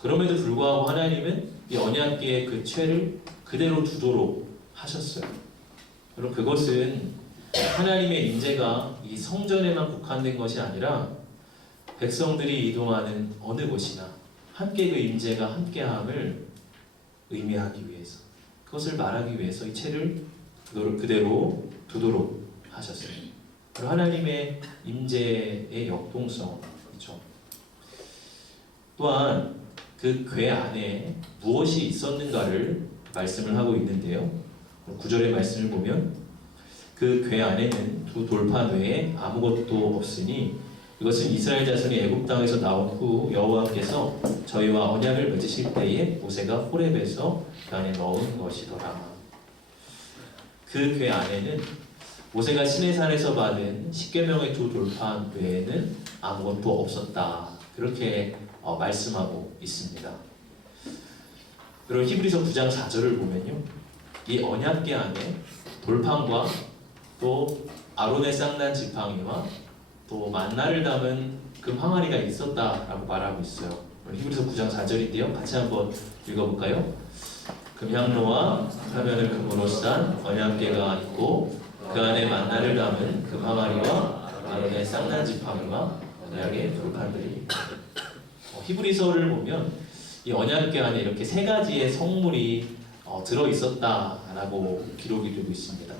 그럼에도 불구하고 하나님은 이 언약궤의 그 채를 그대로 두도록 하셨어요. 여러분 그것은 하나님의 임재가 이 성전에만 국한된 것이 아니라 백성들이 이동하는 어느 곳이나 함께 그 임재가 함께함을 의미하기 위해서, 그것을 말하기 위해서 이 채를 그대로 두도록 하셨어요. 그리고 하나님의 임재의 역동성이죠. 또한 그 궤 안에 무엇이 있었는가를 말씀을 하고 있는데요. 9절의 말씀을 보면 그 궤 안에는 두 돌판 외에 아무것도 없으니 이것은 이스라엘 자손이 애굽 땅에서 나온 후 여호와께서 저희와 언약을 맺으실 때에 모세가 호렙에서 그 안에 넣은 것이더라. 그 궤 안에는 모세가 시내산에서 받은 십계명의 두 돌판 외에는 아무것도 없었다. 그렇게 말씀하고 있습니다. 그리고 히브리서 9장 4절을 보면요, 이 언약궤 안에 돌판과 또 아론의 쌍난 지팡이와 또 만나를 담은 금 항아리가 있었다라고 말하고 있어요. 히브리서 9장 4절인데요. 같이 한번 읽어볼까요? 금향로와 사면을 금으로 싼 언약궤가 있고 그 안에 만나를 담은 금 항아리와 아론의 쌍난 지팡이와 언약의 돌판들이. 히브리서를 보면 이 언약궤 안에 이렇게 세 가지의 성물이 들어 있었다라고 기록이 되고 있습니다.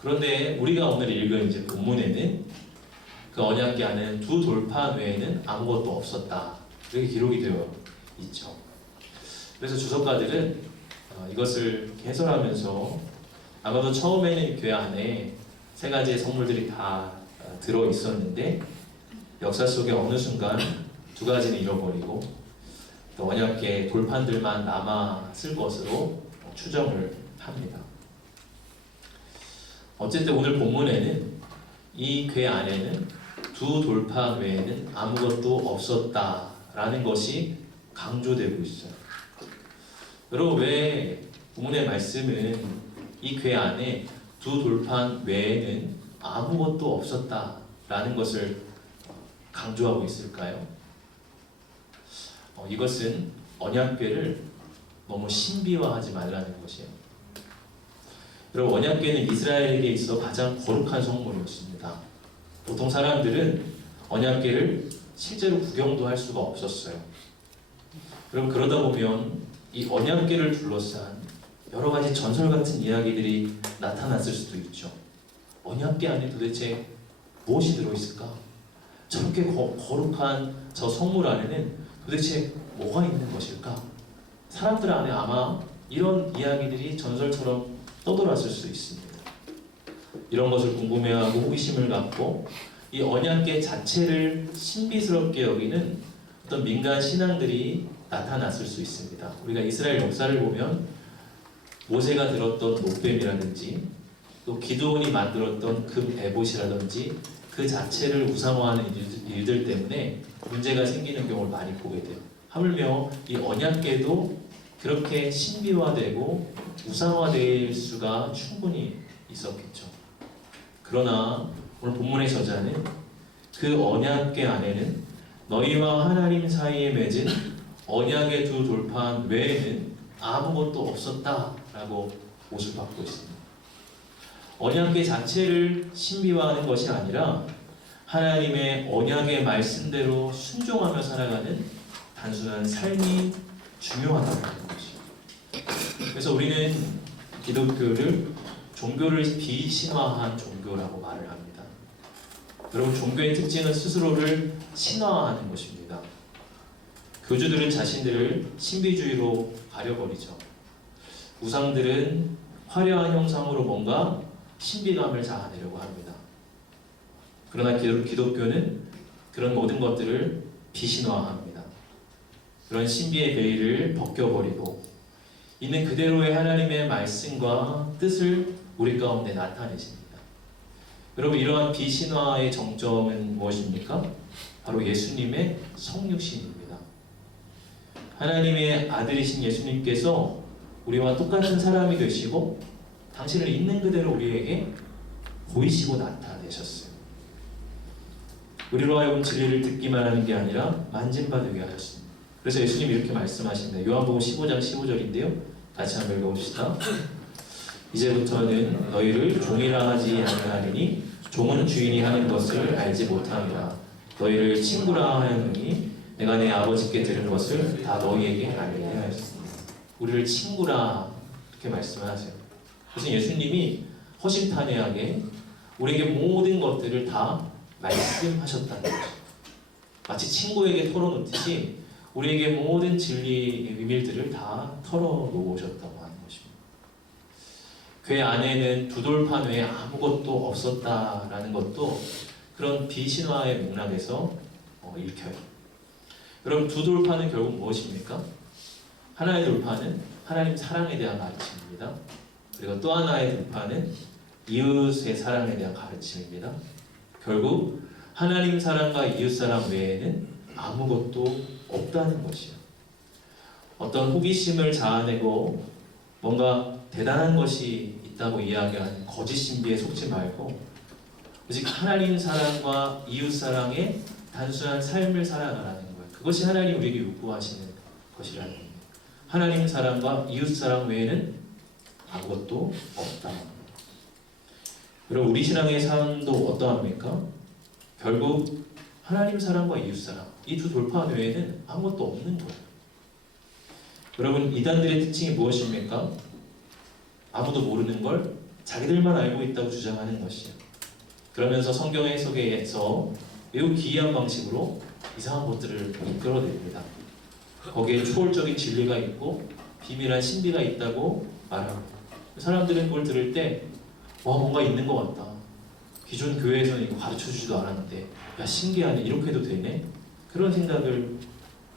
그런데 우리가 오늘 읽은 이제 본문에는 그 언약궤 안에는 두 돌판 외에는 아무것도 없었다. 이렇게 기록이 되어 있죠. 그래서 주석가들은 이것을 해설하면서 아마도 처음에는 궤 안에 세 가지의 성물들이 다 들어 있었는데 역사 속에 어느 순간 두 가지는 잃어버리고 또 언약궤 돌판들만 남았을 것으로 추정을 합니다. 어쨌든 오늘 본문에는 이 궤 안에는 두 돌판 외에는 아무것도 없었다라는 것이 강조되고 있어요. 여러분 왜 본문의 말씀은 이 궤 안에 두 돌판 외에는 아무것도 없었다라는 것을 강조하고 있을까요? 이것은 언약궤를 너무 신비화하지 말라는 것이에요. 여러분, 언약궤는 이스라엘에게 있어 가장 거룩한 성물이었습니다. 보통 사람들은 언약궤를 실제로 구경도 할 수가 없었어요. 그럼 그러다 보면 이 언약궤를 둘러싼 여러 가지 전설 같은 이야기들이 나타났을 수도 있죠. 언약궤 안에 도대체 무엇이 들어있을까? 저렇게 거룩한 저 성물 안에는 도대체 뭐가 있는 것일까? 사람들 안에 아마 이런 이야기들이 전설처럼 떠돌았을 수 있습니다. 이런 것을 궁금해하고 호기심을 갖고 이 언약궤 자체를 신비스럽게 여기는 어떤 민간 신앙들이 나타났을 수 있습니다. 우리가 이스라엘 역사를 보면 모세가 들었던 노뱀이라든지 또 기드온이 만들었던 금 에봇이라든지 그 자체를 우상화하는 일들 때문에 문제가 생기는 경우를 많이 보게 돼요. 하물며 이 언약궤도 그렇게 신비화되고 우상화될 수가 충분히 있었겠죠. 그러나 오늘 본문의 저자는 그 언약궤 안에는 너희와 하나님 사이에 맺은 언약의 두 돌판 외에는 아무것도 없었다라고 못을 받고 있습니다. 언약궤 자체를 신비화하는 것이 아니라 하나님의 언약의 말씀대로 순종하며 살아가는 단순한 삶이 중요하다는 것이죠. 그래서 우리는 기독교를 종교를 비신화한 종교라고 말을 합니다. 여러분, 종교의 특징은 스스로를 신화하는 것입니다. 교주들은 자신들을 신비주의로 가려버리죠. 우상들은 화려한 형상으로 뭔가 신비감을 자아내려고 합니다. 그러나 기독교는 그런 모든 것들을 비신화합니다. 그런 신비의 베일을 벗겨버리고 있는 그대로의 하나님의 말씀과 뜻을 우리 가운데 나타내십니다. 여러분, 이러한 비신화의 정점은 무엇입니까? 바로 예수님의 성육신입니다. 하나님의 아들이신 예수님께서 우리와 똑같은 사람이 되시고 당신을 있는 그대로 우리에게 보이시고 나타내셨어요. 우리로 하여금 진리를 듣기만 하는 게 아니라 만진받게 하셨습니다. 그래서 예수님이 이렇게 말씀하십니다. 요한복음 15장 15절인데요. 같이 한번 읽어봅시다. 이제부터는 너희를 종이라 하지 아니하리니 종은 주인이 하는 것을 알지 못함이라. 너희를 친구라 하였느니 내가 내 아버지께 들은 것을 다 너희에게 알게 하였습니다. 우리를 친구라 이렇게 말씀하세요. 그래서 예수님이 허심탄회하게 우리에게 모든 것들을 다 말씀하셨다는 거죠. 마치 친구에게 털어놓듯이 우리에게 모든 진리의 비밀들을 다 털어놓으셨다고 하는 것입니다. 궤 안에는 두 돌판 외에 아무것도 없었다라는 것도 그런 비신화의 맥락에서 읽혀요. 여러분, 두 돌판은 결국 무엇입니까? 하나의 돌판은 하나님 사랑에 대한 가르침입니다. 그리고 또 하나의 돌판은 이웃의 사랑에 대한 가르침입니다. 결국 하나님 사랑과 이웃 사랑 외에는 아무것도 없다는 것이요. 어떤 호기심을 자아내고 뭔가 대단한 것이 있다고 이야기하는 거짓 신비에 속지 말고 오직 하나님 사랑과 이웃 사랑의 단순한 삶을 살아가라는 거예요. 그것이 하나님 우리에게 요구하시는 것이라는 겁니다. 하나님 사랑과 이웃 사랑 외에는 아무것도 없다. 그럼 우리 신앙의 삶도 어떠합니까? 결국 하나님 사랑과 이웃 사랑 이 두 돌판 외에는 아무것도 없는 거예요. 여러분, 이단들의 특징이 무엇입니까? 아무도 모르는 걸 자기들만 알고 있다고 주장하는 것이에요. 그러면서 성경 해석에서 매우 기이한 방식으로 이상한 것들을 이끌어냅니다. 거기에 초월적인 진리가 있고 비밀한 신비가 있다고 말합니다. 사람들은 그걸 들을 때 와, 뭔가 있는 것 같다. 기존 교회에서는 이거 가르쳐주지도 않았는데 야, 신기하네. 이렇게 해도 되네. 그런 생각을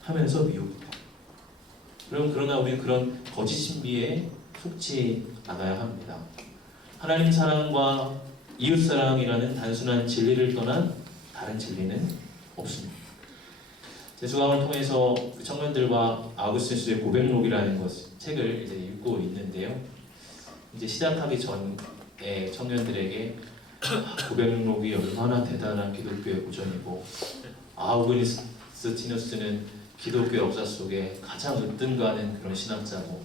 하면서 미혹해요. 그러나 우리는 그런 거짓 신비에 속지 않아야 합니다. 하나님 사랑과 이웃 사랑이라는 단순한 진리를 떠난 다른 진리는 없습니다. 제수강을 통해서 그 청년들과 아우구스티누스의 고백록이라는 책을 이제 읽고 있는데요. 이제 시작하기 전에 청년들에게 고백록이 얼마나 대단한 기독교의 고전이고 아우구스티누스는 기독교 역사 속에 가장 으뜸가는 그런 신학자고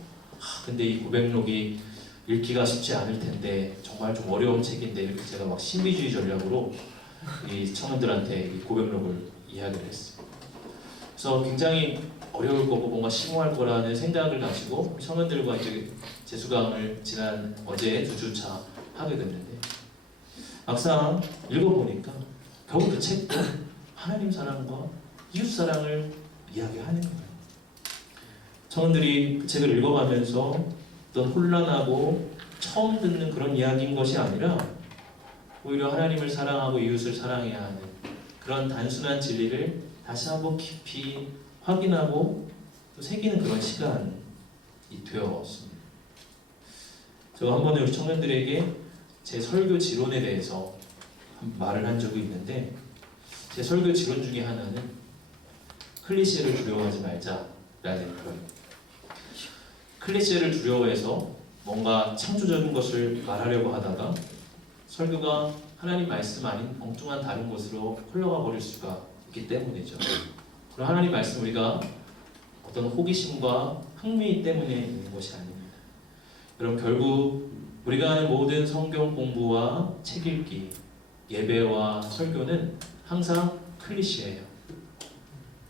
근데 이 고백록이 읽기가 쉽지 않을 텐데 정말 좀 어려운 책인데 이렇게 제가 막 신비주의 전략으로 이 청년들한테 이 고백록을 이야기를 했어요. 그래서 굉장히 어려울 거고 뭔가 심오할 거라는 생각을 가지고 청년들과 이제 재수강을 지난 어제 2주차 하게 됐는데 막상 읽어보니까 결국 그 책도 하나님 사랑과 이웃 사랑을 이야기하는 거예요. 청년들이 그 책을 읽어가면서 어떤 혼란하고 처음 듣는 그런 이야기인 것이 아니라 오히려 하나님을 사랑하고 이웃을 사랑해야 하는 그런 단순한 진리를 다시 한번 깊이 확인하고 또 새기는 그런 시간이 되었습니다. 제가 한 번에 우리 청년들에게 제 설교 지론에 대해서 말을 한 적이 있는데 제 설교 지론 중에 하나는 클리셰를 두려워하지 말자라는 거예요. 클리셰를 두려워해서 뭔가 창조적인 것을 말하려고 하다가 설교가 하나님 말씀 아닌 엉뚱한 다른 곳으로 흘러가 버릴 수가 있기 때문이죠. 그럼 하나님 말씀 우리가 어떤 호기심과 흥미 때문에 있는 것이 아닙니다. 여러분 결국 우리가 하는 모든 성경 공부와 책 읽기, 예배와 설교는 항상 클리셰예요.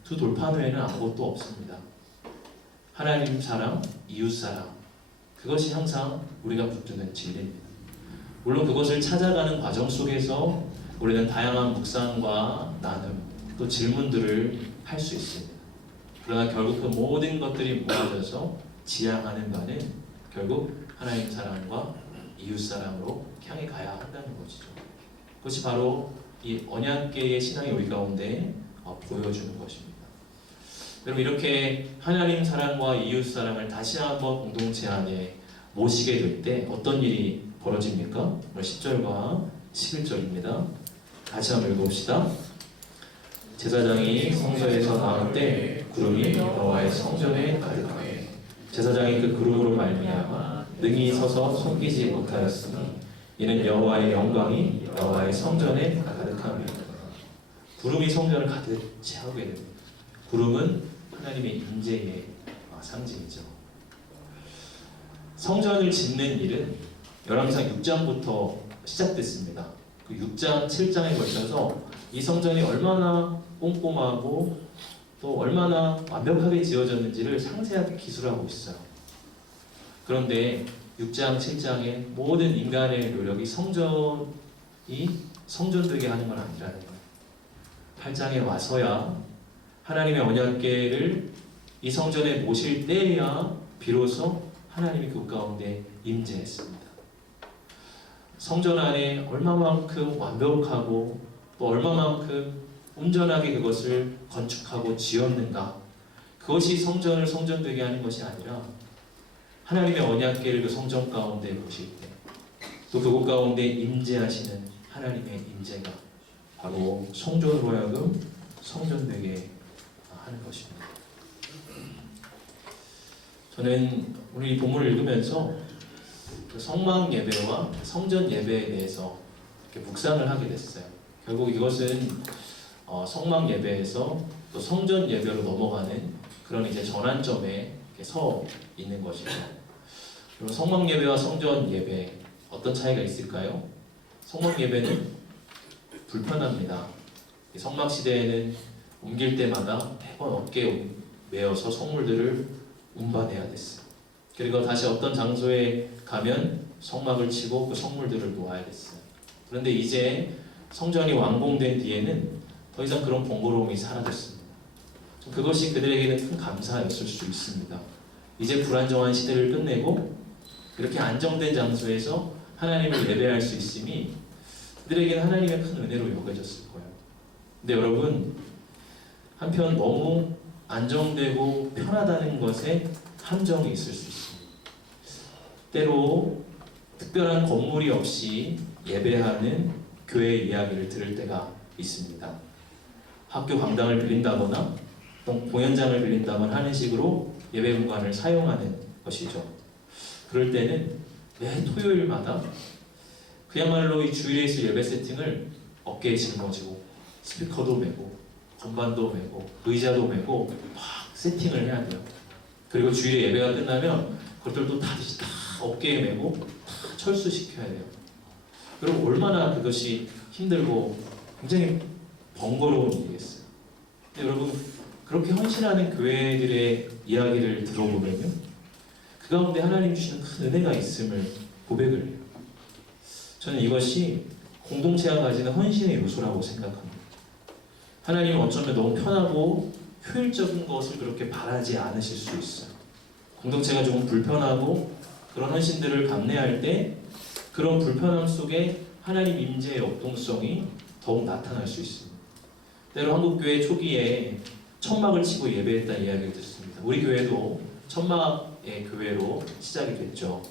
두 돌판 외에는 아무것도 없습니다. 하나님 사랑, 이웃 사랑 그것이 항상 우리가 붙드는 진리입니다. 물론 그것을 찾아가는 과정 속에서 우리는 다양한 묵상과 나눔 또 질문들을 할 수 있습니다. 그러나 결국 그 모든 것들이 모아져서 지향하는 바는 결국 하나님 사랑과 이웃 사랑으로 향해 가야 한다는 것이죠. 그것이 바로 이 언약계의 신앙이 우리 가운데 보여주는 것입니다. 여러분 이렇게 하나님 사랑과 이웃 사랑을 다시 한번 공동체 안에 모시게 될 때 어떤 일이 벌어집니까? 오늘 10절과 11절입니다. 같이 한번 읽어봅시다. 제사장이 성소에서 나올 때 구름이 여호와의 성전에 가득하매 제사장이 그 구름으로 말미암아 능히 서서 섬기지 못하였으니 이는 여호와의 영광이 여호와의 성전에 가득함이라. 구름이 성전을 가득 채우게 됩니다. 구름은 하나님의 임재의 상징이죠. 성전을 짓는 일은 열왕기상 6장부터 시작됐습니다. 그 6장, 7장에 걸쳐서 이 성전이 얼마나 꼼꼼하고 또 얼마나 완벽하게 지어졌는지를 상세하게 기술하고 있어요. 그런데 6장, 7장의 모든 인간의 노력이 성전이 성전되게 하는 건 아니라는 거예요. 8장에 와서야 하나님의 언약궤를 이 성전에 모실 때야 비로소 하나님이 그 가운데 임재했습니다. 성전 안에 얼마만큼 완벽하고 또 얼마만큼 온전하게 그것을 건축하고 지었는가, 그것이 성전을 성전되게 하는 것이 아니라 하나님의 언약궤를 그 성전 가운데 모실 때 또 그곳 가운데 임재하시는 하나님의 임재가 바로 성전으로 하여금 성전되게 하는 것입니다. 저는 오늘 이 본문을 읽으면서 성막 예배와 성전 예배에 대해서 이렇게 묵상을 하게 됐어요. 결국 이것은 성막 예배에서 또 성전 예배로 넘어가는 그런 이제 전환점에 이렇게 서 있는 것이죠. 그럼 성막 예배와 성전 예배 어떤 차이가 있을까요? 성막 예배는 불편합니다. 성막 시대에는 옮길 때마다 매번 어깨에 메어서 성물들을 운반해야 됐어요. 그리고 다시 어떤 장소에 가면 성막을 치고 그 성물들을 놓아야 됐어요. 그런데 이제 성전이 완공된 뒤에는 더 이상 그런 번거로움이 사라졌습니다. 그것이 그들에게는 큰 감사였을 수 있습니다. 이제 불안정한 시대를 끝내고 그렇게 안정된 장소에서 하나님을 예배할 수 있음이 그들에게는 하나님의 큰 은혜로 여겨졌을 거예요. 근데 여러분, 한편 너무 안정되고 편하다는 것에 함정이 있을 수 있습니다. 때로 특별한 건물이 없이 예배하는 교회 이야기를 들을 때가 있습니다. 학교 강당을 빌린다거나 또 공연장을 빌린다거나 하는 식으로 예배 공간을 사용하는 것이죠. 그럴 때는 매 토요일마다 그야말로 이 주일에서 예배 세팅을 어깨에 짊어지고 스피커도 메고 건반도 메고 의자도 메고 막 세팅을 해야 돼요. 그리고 주일에 예배가 끝나면 그것들도 다 어깨에 메고 다 철수시켜야 돼요. 여러분 얼마나 그것이 힘들고 굉장히 번거로운 일이겠어요. 근데 여러분 그렇게 헌신하는 교회들의 이야기를 들어보면요, 그 가운데 하나님 주시는 큰 은혜가 있음을 고백을 해요. 저는 이것이 공동체가 가지는 헌신의 요소라고 생각합니다. 하나님은 어쩌면 너무 편하고 효율적인 것을 그렇게 바라지 않으실 수 있어요. 공동체가 조금 불편하고 그런 헌신들을 감내할 때 그런 불편함 속에 하나님 임재의 역동성이 더욱 나타날 수 있습니다. 때로 한국교회 초기에 천막을 치고 예배했다는 이야기를 듣습니다. 우리 교회도 천막의 교회로 시작이 됐죠.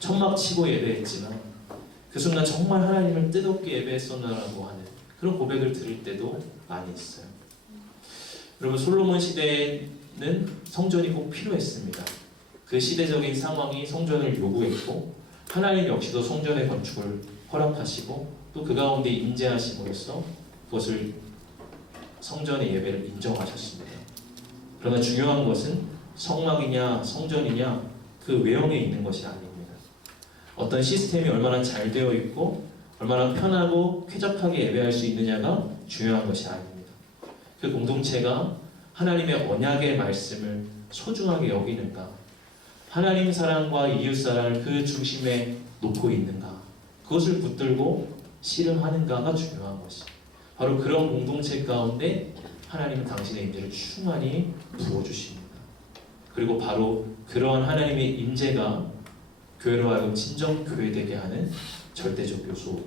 천막 치고 예배했지만 그 순간 정말 하나님을 뜨겁게 예배했었나라고 하는 그런 고백을 들을 때도 많이 있어요. 여러분 솔로몬 시대에는 성전이 꼭 필요했습니다. 그 시대적인 상황이 성전을 요구했고 하나님 역시도 성전의 건축을 허락하시고 또 그 가운데 임재하심으로써 그것을 성전의 예배를 인정하셨습니다. 그러나 중요한 것은 성막이냐 성전이냐 그 외형에 있는 것이 아닙니다. 어떤 시스템이 얼마나 잘 되어 있고 얼마나 편하고 쾌적하게 예배할 수 있느냐가 중요한 것이 아닙니다. 그 공동체가 하나님의 언약의 말씀을 소중하게 여기는가, 하나님 사랑과 이웃 사랑을 그 중심에 놓고 있는가, 그것을 붙들고 씨름하는가가 중요한 것이. 바로 그런 공동체 가운데 하나님은 당신의 임재를 충만히 부어주십니다. 그리고 바로 그러한 하나님의 임재가 교회로 하여금 진정 교회되게 하는 절대적 요소인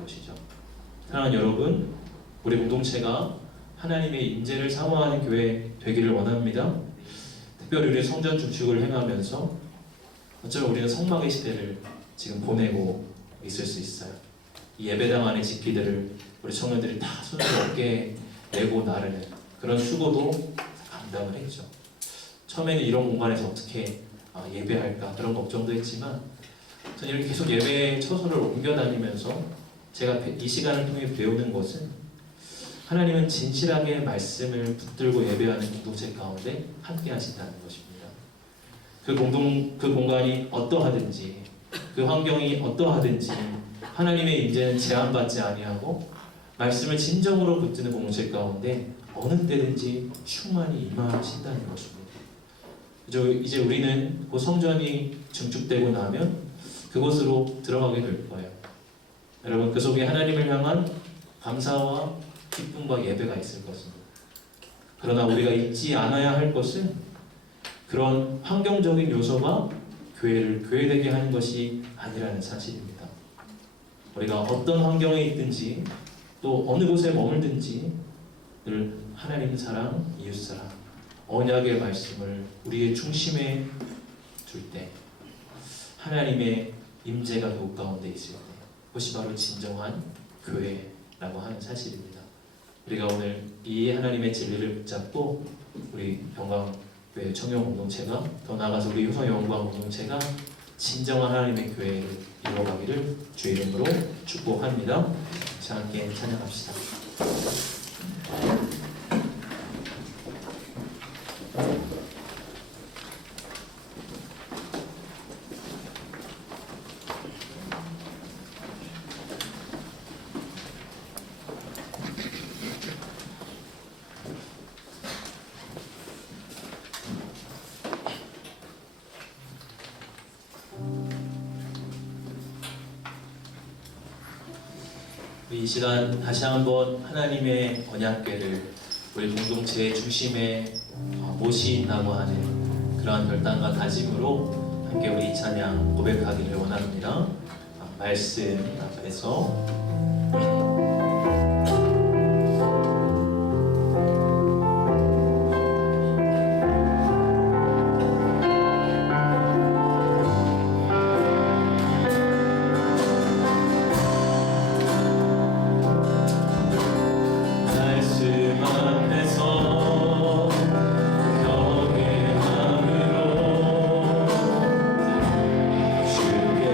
것이죠. 사랑하는 여러분, 우리 공동체가 하나님의 임재를 사모하는 교회 되기를 원합니다. 특별히 우리 성전 중축을 행하면서 어쩌면 우리는 성막의 시대를 지금 보내고 있을 수 있어요. 이 예배당 안의 집기들을 우리 청년들이 다 손으로 어깨에 내고 나르는 그런 수고도 감당을 했죠. 처음에는 이런 공간에서 어떻게 예배할까 그런 걱정도 했지만 저는 이렇게 계속 예배 처소를 옮겨 다니면서 제가 이 시간을 통해 배우는 것은 하나님은 진실하게 말씀을 붙들고 예배하는 공동체 가운데 함께 하신다는 것입니다. 그 공간이 어떠하든지 그 환경이 어떠하든지 하나님의 임재는 제한받지 아니하고 말씀을 진정으로 붙드는 공동체 가운데 어느 때든지 충만히 임하신다는 것입니다. 이제 우리는 그 성전이 증축되고 나면 그곳으로 들어가게 될 거예요. 여러분 그 속에 하나님을 향한 감사와 기쁨과 예배가 있을 것입니다. 그러나 우리가 잊지 않아야 할 것은 그런 환경적인 요소가 교회를 교회되게 하는 것이 아니라는 사실입니다. 우리가 어떤 환경에 있든지 또 어느 곳에 머물든지 늘 하나님 사랑, 이웃 사랑, 언약의 말씀을 우리의 중심에 둘 때 하나님의 임재가 그 가운데 있을 때 그것이 바로 진정한 교회라고 하는 사실입니다. 우리가 오늘 이 하나님의 진리를 붙잡고 우리 영광교회 청년 공동체가 더 나아가서 우리 효성 영광 공동체가 진정한 하나님의 교회를 이루어가기를 주의 이름으로 축복합니다. 자, 함께 찬양합시다. 이 시간 다시 한번 하나님의 언약궤를 우리 공동체의 중심에 모신다고 하는 그러한 결단과 다짐으로 함께 우리 이 찬양 고백하기를 원합니다. 말씀 앞에서 주께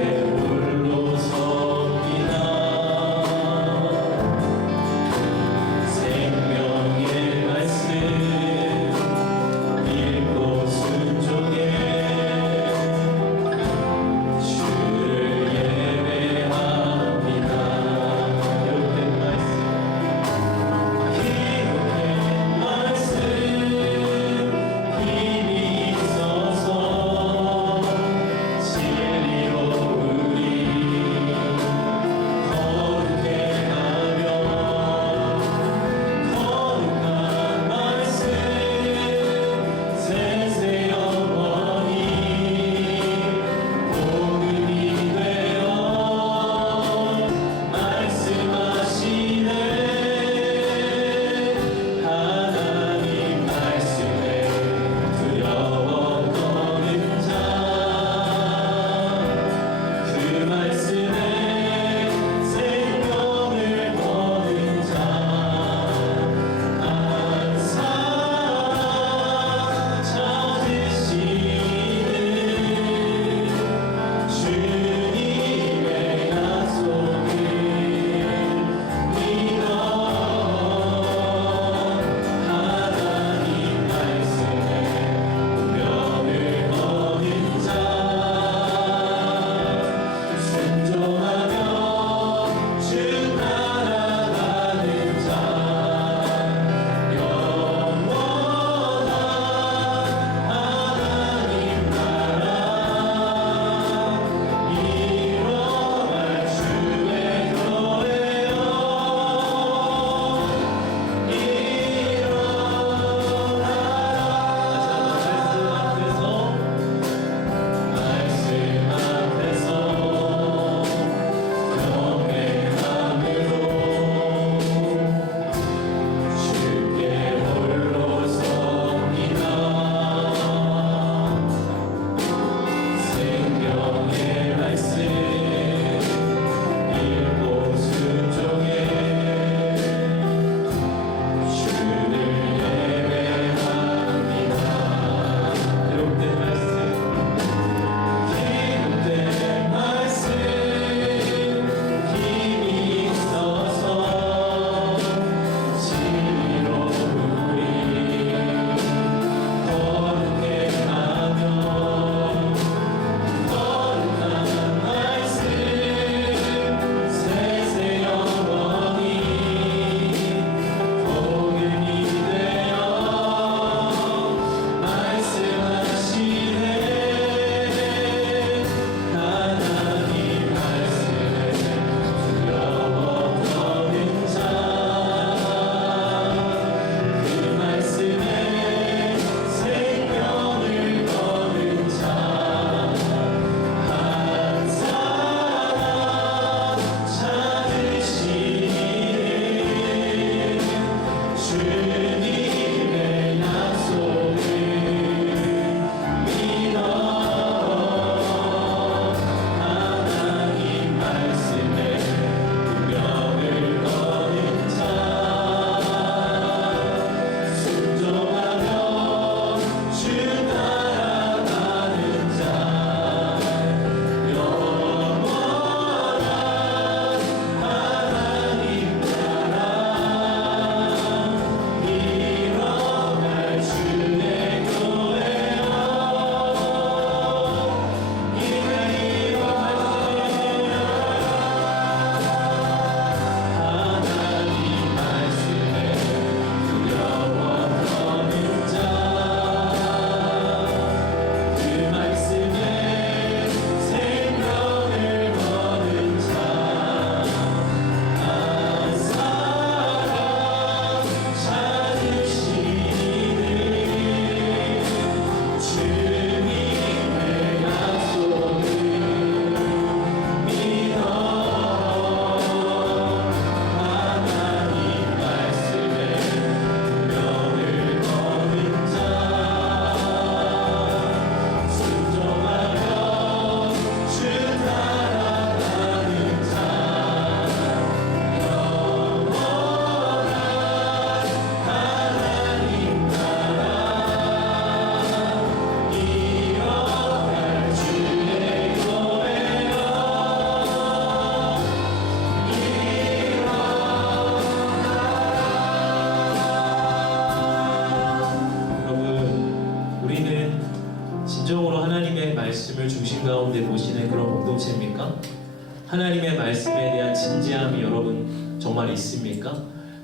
하나님의 말씀에 대한 진지함이 여러분 정말 있습니까?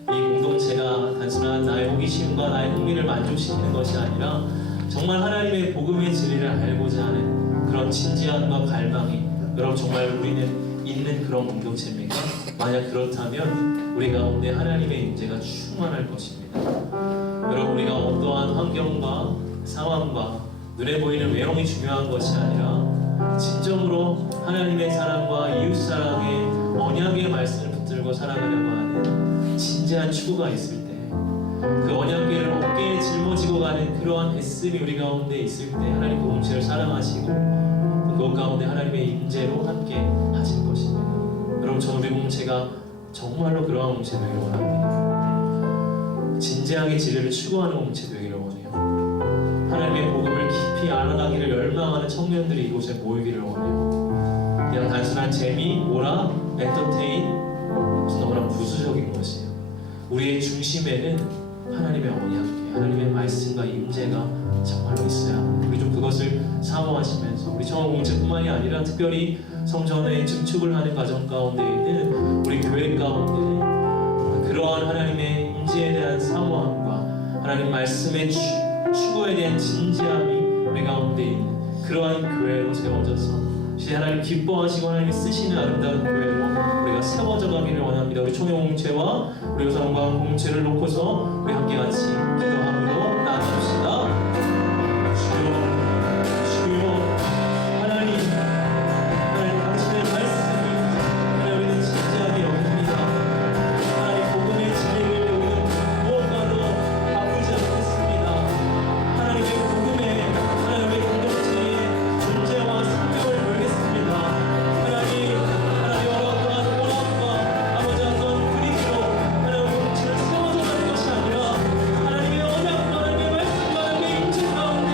이 공동체가 단순한 나의 호기심과 나의 흥미를 만족시키는 것이 아니라 정말 하나님의 복음의 진리를 알고자 하는 그런 진지함과 갈망이 여러분 정말 우리는 있는 그런 공동체입니까? 만약 그렇다면 우리 가운데 하나님의 임재가 충만할 것입니다. 여러분 우리가 어떠한 환경과 상황과 눈에 보이는 외형이 중요한 것이 아니라 진정으로 하나님의 사랑과 이웃사랑의 언약의 말씀을 붙들고 살아가려고 하는 진지한 추구가 있을 때 그 언약궤를 어깨에 짊어지고 가는 그러한 애씀이 우리 가운데 있을 때 하나님 공동체를 사랑하시고 그것 가운데 하나님의 임재로 함께 하실 것입니다. 여러분 저는 우리 공동체가 정말로 그러한 공동체 되기를 원합니다. 진지하게 진리를 추구하는 공동체 되기를 원해요. 하나님의 복음을 깊이 알아가기를 열망하는 청년들이 이곳에 모이기를 원해요. 그냥 단순한 재미, 오락, 엔터테인 너무나 부수적인 것이에요. 우리의 중심에는 하나님의 언약궤, 하나님의 말씀과 임재가 정말로 있어야 합니다. 우리 좀 그것을 사모하시면서 우리 청원공동체뿐만이 아니라 특별히 성전의 증축을 하는 과정 가운데 있는 우리 교회 가운데 그러한 하나님의 임재에 대한 사모함과 하나님 말씀의 추구에 대한 진지함이 우리 가운데 있는 그러한 교회로 세워져서 하나님 기뻐하시고 하나님이 쓰시는 아름다운 교회로 우리가 세워져 가기를 원합니다. 우리 총회공동체와 우리 요사롱과 공동체를 놓고서 우리 함께 같이 기도함으로 나아갑시다. 주여 하나님 당신의 말씀을 하나님 진지하게 여깁니다. 하나님 복음의 진리를 우리는 무엇과도 바꾸지 않겠습니다. 하나님의 복음에 하나님의 공동체의 존재와 생명을 걸겠습니다. 하나님 어떠한 오락과 아버지 어떤 분위기로 하나님의 공동체를 세워져 가는 것이 아니라 하나님의 언약과 하나님의 말씀과 하나님의 임재 가운데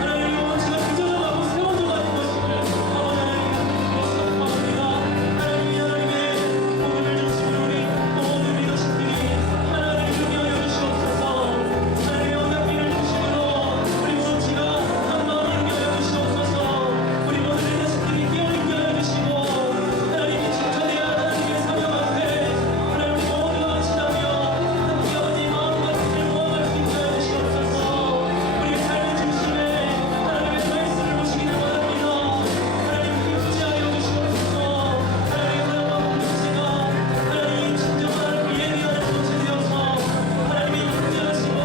하나님의 공동체가 빚어져 가고 세워져 가는 것임을 아버지 하나님 기뻐합니다. 하나님의 복음을 중심으로 우리 모든 리더십들이 하나님을 위하여 주시옵소서. 하나님의 언약궤를 중심으로 우리 공동체가 한 마음을 위하여 주시옵소서. 우리 모든 리더십들이 깨어있게 하여 주시고 하나님이 칭찬해야 하나님의 사명 앞에 하나님 모두가 지나며 함께 어디 마음과 뜻을 모아갈 수 있게 하여 주시옵소서. 우리 삶의 중심에 하나님의 말씀을 보시기를 원합니다. 하나님 임재하여 주시옵소서. 하나님의 사랑과 공동체가 하나님 진정한 예비하는 공동체 되어서 하나님이 임재하시고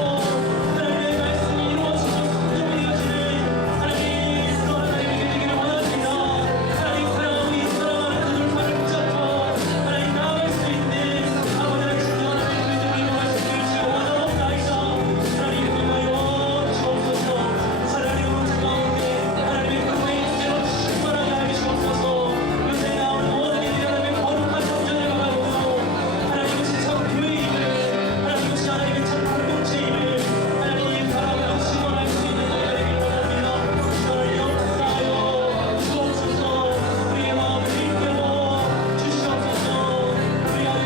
하나님의 말씀이 이루어지고 순종이 되어지는 하나님 그런 하나님에게 되기를 원합니다. 하나님 사랑하고 이 사랑하는 그 돌파를 붙잡고 하나님 나아갈 수 있는 아버지 하나님 진정한 하나님의 되기를 말씀드릴 수 원하옵나이다. 하나님 인도하여 주옵소서. 하나님 우리 가운데 하나님의 복음의 임재로 충만하게 하여 주옵소서. 요새 나오는 모든 이들이 하나님의 거룩한 성전에 가고 하나님 이것이 참 교회임을 하나님 이것이 하나님의 참 공동체임을 하나님 바라보고 증언할 수 있는 자가 되기를 원합니다. 저를 역사하여 주옵소서. 우리의 마음을 일깨워 주시옵소서. 우리 안에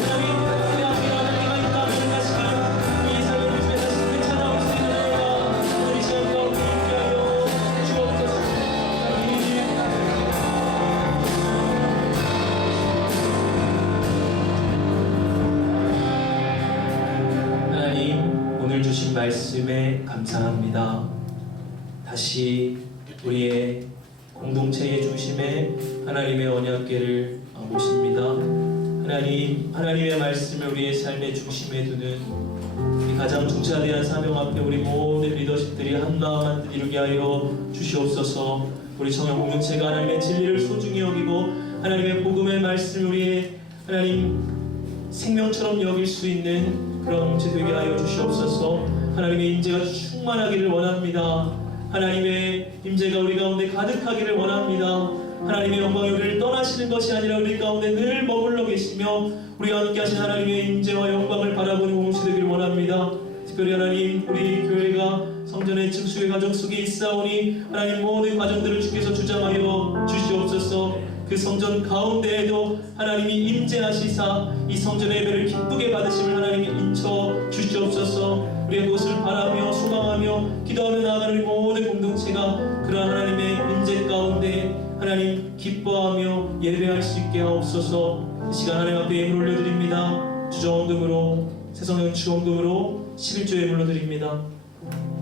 하나님 우리 앞에 하나님가 있다면 다시금 이 삶의 요즘에 다시 되찾아올 수 있는 은혜가 우리 시간 가운데 있게 하여 주옵소서. 하나님 오늘 주신 말씀에 감사합니다. 다시 우리의 공동체의 중심에 하나님의 언약궤를 모십니다. 하나님의 말씀을 우리의 삶의 중심에 두는 이 가장 중차대한 사명 앞에 우리 모든 리더십들이 한마음 한뜻 이루게 하여 주시옵소서. 우리 청년 공동체가 하나님의 진리를 소중히 여기고 하나님의 복음의 말씀 우리의 하나님 생명처럼 여길 수 있는 그런 공동체 되게 하여 주시옵소서. 하나님의 임재가 충만하기를 원합니다. 하나님의 임재가 우리 가운데 가득하기를 원합니다. 하나님의 영광이 우리를 떠나시는 것이 아니라 우리 가운데 늘 머물러 계시며 우리와 함께 하신 하나님의 임재와 영광을 바라보는 공동체 되기를 원합니다. 특별히 하나님 우리 교회가 성전의 증수의 과정 속에 있사오니 하나님 모든 과정들을 주께서 주장하여 주시옵소서. 그 성전 가운데에도 하나님이 임재하시사 이 성전의 예배를 기쁘게 받으심을 하나님이 인쳐 주시옵소서. 우리가 그것을 바라며 소망하며 기도하며 나아가는 우리 모든 공동체가 그러한 하나님의 임재 가운데 하나님 기뻐 기뻐하며 예배할 수 있게 하옵소서. 이 시간 하나님 앞에 예물 올려드립니다. 주정원금으로 새성령 추원금으로 11조 예물로 드립니다.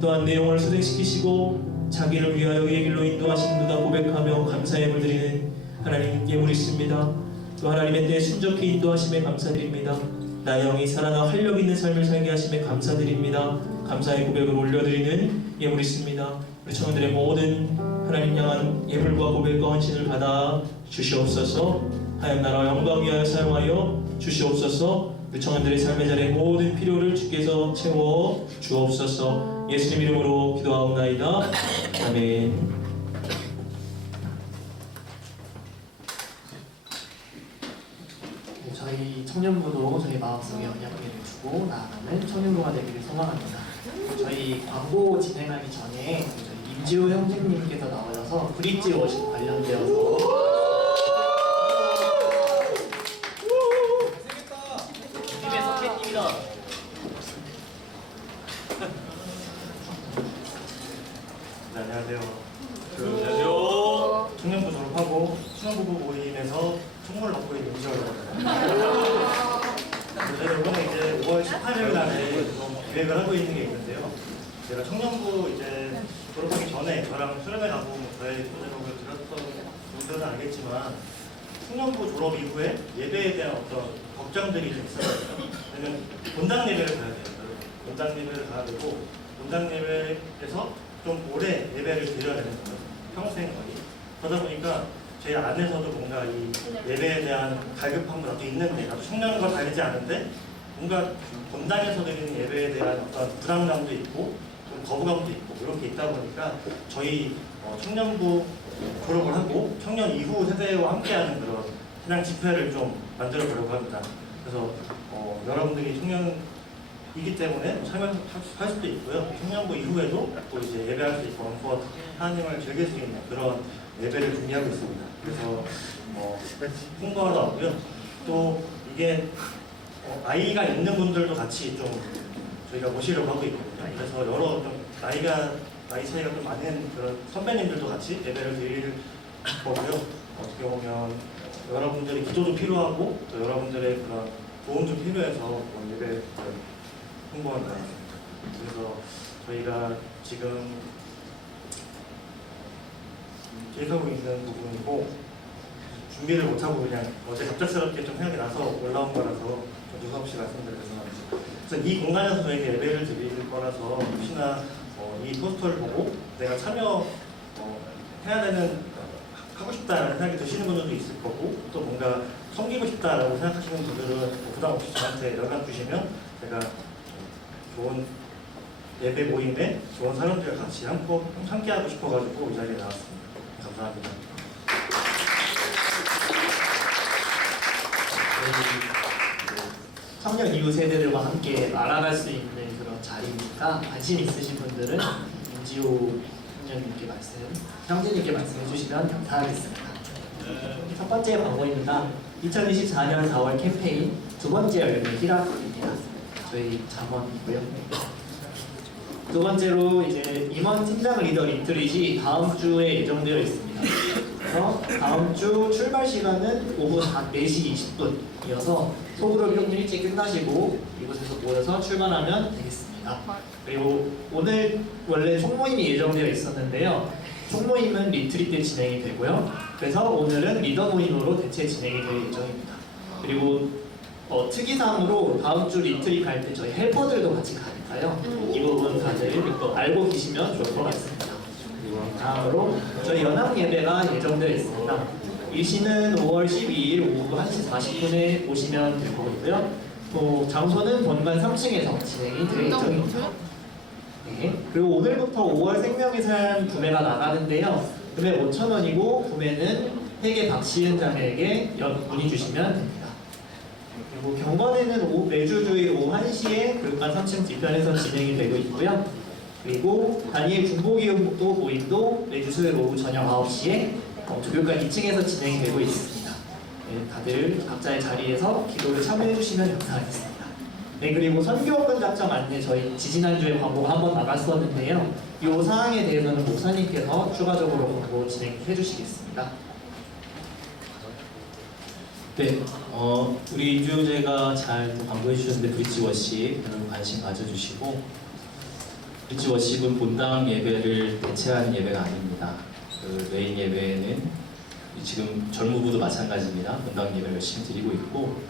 또한 내용을 소생시키시고 자기를 위하여 이 길로 인도하시는도다 고백하며 감사 예물 드리는 하나님 예물이 있습니다. 또 하나님의 때에 순적히 인도하심에 감사드립니다. 나의 영이 살아나 활력 있는 삶을 살게 하심에 감사드립니다. 감사의 고백을 올려드리는 예물이 있습니다. 우리 청년들의 모든 하나님 향한 예물과 고백과 헌신을 받아 주시옵소서. 하얀 나라와 영광 위하여 사용하여 주시옵소서. 우리 청년들의 삶의 자리의 모든 필요를 주께서 채워 주옵소서. 예수님 이름으로 기도하옵나이다. 아멘. 저희 청년부도 저희 마음속에 언약궤를 주고 나아가는 청년부가 되기를 소망합니다. 저희 광고 진행하기 전에 저희 임지호 형제님께서 나오셔서 브릿지 워십 관련되어서 님의 선배님이다. 네, 안녕하세요. 안녕하세요. 청년부 졸업하고 신혼부부 모임에서 총무를 맡고 있는 임지호라고 합니다. 저희가 이번에 이제 5월 18일 날에 좀 계획을 하고 있는 게 있는데요. 제가 청년부 이제 졸업하기 전에 저랑 수련회 가고 저의 소개록을 들었던 분들은 알겠지만 청년부 졸업 이후에 예배에 대한 어떤 걱정들이 좀 있어요. 왜냐면 본당 예배를 가야 돼요. 본당 예배를 가야 되고 본당 예배에서 좀 오래 예배를 드려야 되는 거예요. 평생 거의. 그러다 보니까 제 안에서도 뭔가 이 예배에 대한 갈급함도 나도 있는데 나도 청년과 다르지 않은데 뭔가 본당에서 드리는 예배에 대한 어떤 불안감도 있고 좀 거부감도 있고 이런 게 있다 보니까 저희 청년부 졸업을 하고 청년 이후 세대와 함께하는 그런 신앙 집회를 좀 만들어 보려고 합니다. 그래서 여러분들이 청년이기 때문에 참여할 수도 있고요. 청년부 이후에도 또 이제 예배할 수 있고 마음껏 하나님을 즐길 수 있는 그런 예배를 준비하고 있습니다. 그래서 홍보하러 왔고요. 또 이게 아이가 있는 분들도 같이 좀 저희가 모시려고 하고 있거든요. 그래서 여러 좀 나이 차이가 좀 많은 그런 선배님들도 같이 예배를 드릴 거고요. 어떻게 보면 여러분들의 기도도 필요하고 또 여러분들의 그런 도움도 필요해서 예배 홍보하는 것 같습니다. 그래서 저희가 지금 계획하고 있는 부분이고 준비를 못하고 그냥 어제 갑작스럽게 좀 생각이 나서 올라온 거라서 좀 두서없이 말씀드려서 그래서 이 공간에서 저희가 예배를 드릴 거라서 혹시나 이 포스터를 보고 내가 참여 해야 되는 하고 싶다라는 생각이 드시는 분들도 있을 거고 또 뭔가 섬기고 싶다라고 생각하시는 분들은 부담 없이 저한테 연락 주시면 제가 좋은 예배 모임에 좋은 사람들과 같이 함께하고 싶어가지고 이 자리에 나왔습니다. 감사합니다. 청년 이후 세대들과 함께 알아갈 수 있는 그런 자리니까 관심 있으신 분들은 임지호 형제님께 말씀해 주시면 감사하겠습니다. 첫 번째 광고입니다. 2024년 4월 캠페인 두 번째 열린 히라입니다. 저희 잠원이고요. 두 번째로 이제 임원 팀장 리더 리트릿이 다음 주에 예정되어 있습니다. 그래서 다음 주 출발 시간은 오후 4시 20분이어서 소그룹이 좀 일찍 끝나시고 이곳에서 모여서 출발하면 되겠습니다. 그리고 오늘 원래 총모임이 예정되어 있었는데요. 총모임은 리트릿 때 진행이 되고요. 그래서 오늘은 리더 모임으로 대체 진행이 될 예정입니다. 그리고 특이사항으로 다음 주 리트릿 갈 때 저희 헬퍼들도 같이 가니까요. 이 부분 다들 또 알고 계시면 좋을 것 같습니다. 그리고 다음으로 저희 연합 예배가 예정되어 있습니다. 일시는 5월 12일 오후 1시 40분에 오시면 될 거고요. 또 장소는 본관 3층에서 진행이 될 예정입니다. 네. 그리고 오늘부터 5월 생명의 삶 구매가 나가는데요. 구매 5,000원이고 구매는 회계 박시은 자매에게 문의 주시면 됩니다. 그리고 경건에는 매주 주일 오후 1시에 교육관 3층 뒤편에서 진행이 되고 있고요. 그리고 다니엘 중보기용도 모임도 매주 수요일 오후 저녁 9시에 교육관 2층에서 진행이 되고 있습니다. 네, 다들 각자의 자리에서 기도를 참여해 주시면 감사하겠습니다. 네, 그리고 선교원금 작성 안내 저희 지지난주에 광고가 한번 나갔었는데요. 이 사항에 대해서는 목사님께서 추가적으로 광고 진행해 주시겠습니다. 네, 우리 인조제가 잘 광고해 주셨는데 브릿지 워십 여러분 관심 가져주시고 브릿지 워십은 본당 예배를 대체하는 예배가 아닙니다. 그 메인 예배는 지금 전무부도 마찬가지입니다. 본당 예배를 열심히 드리고 있고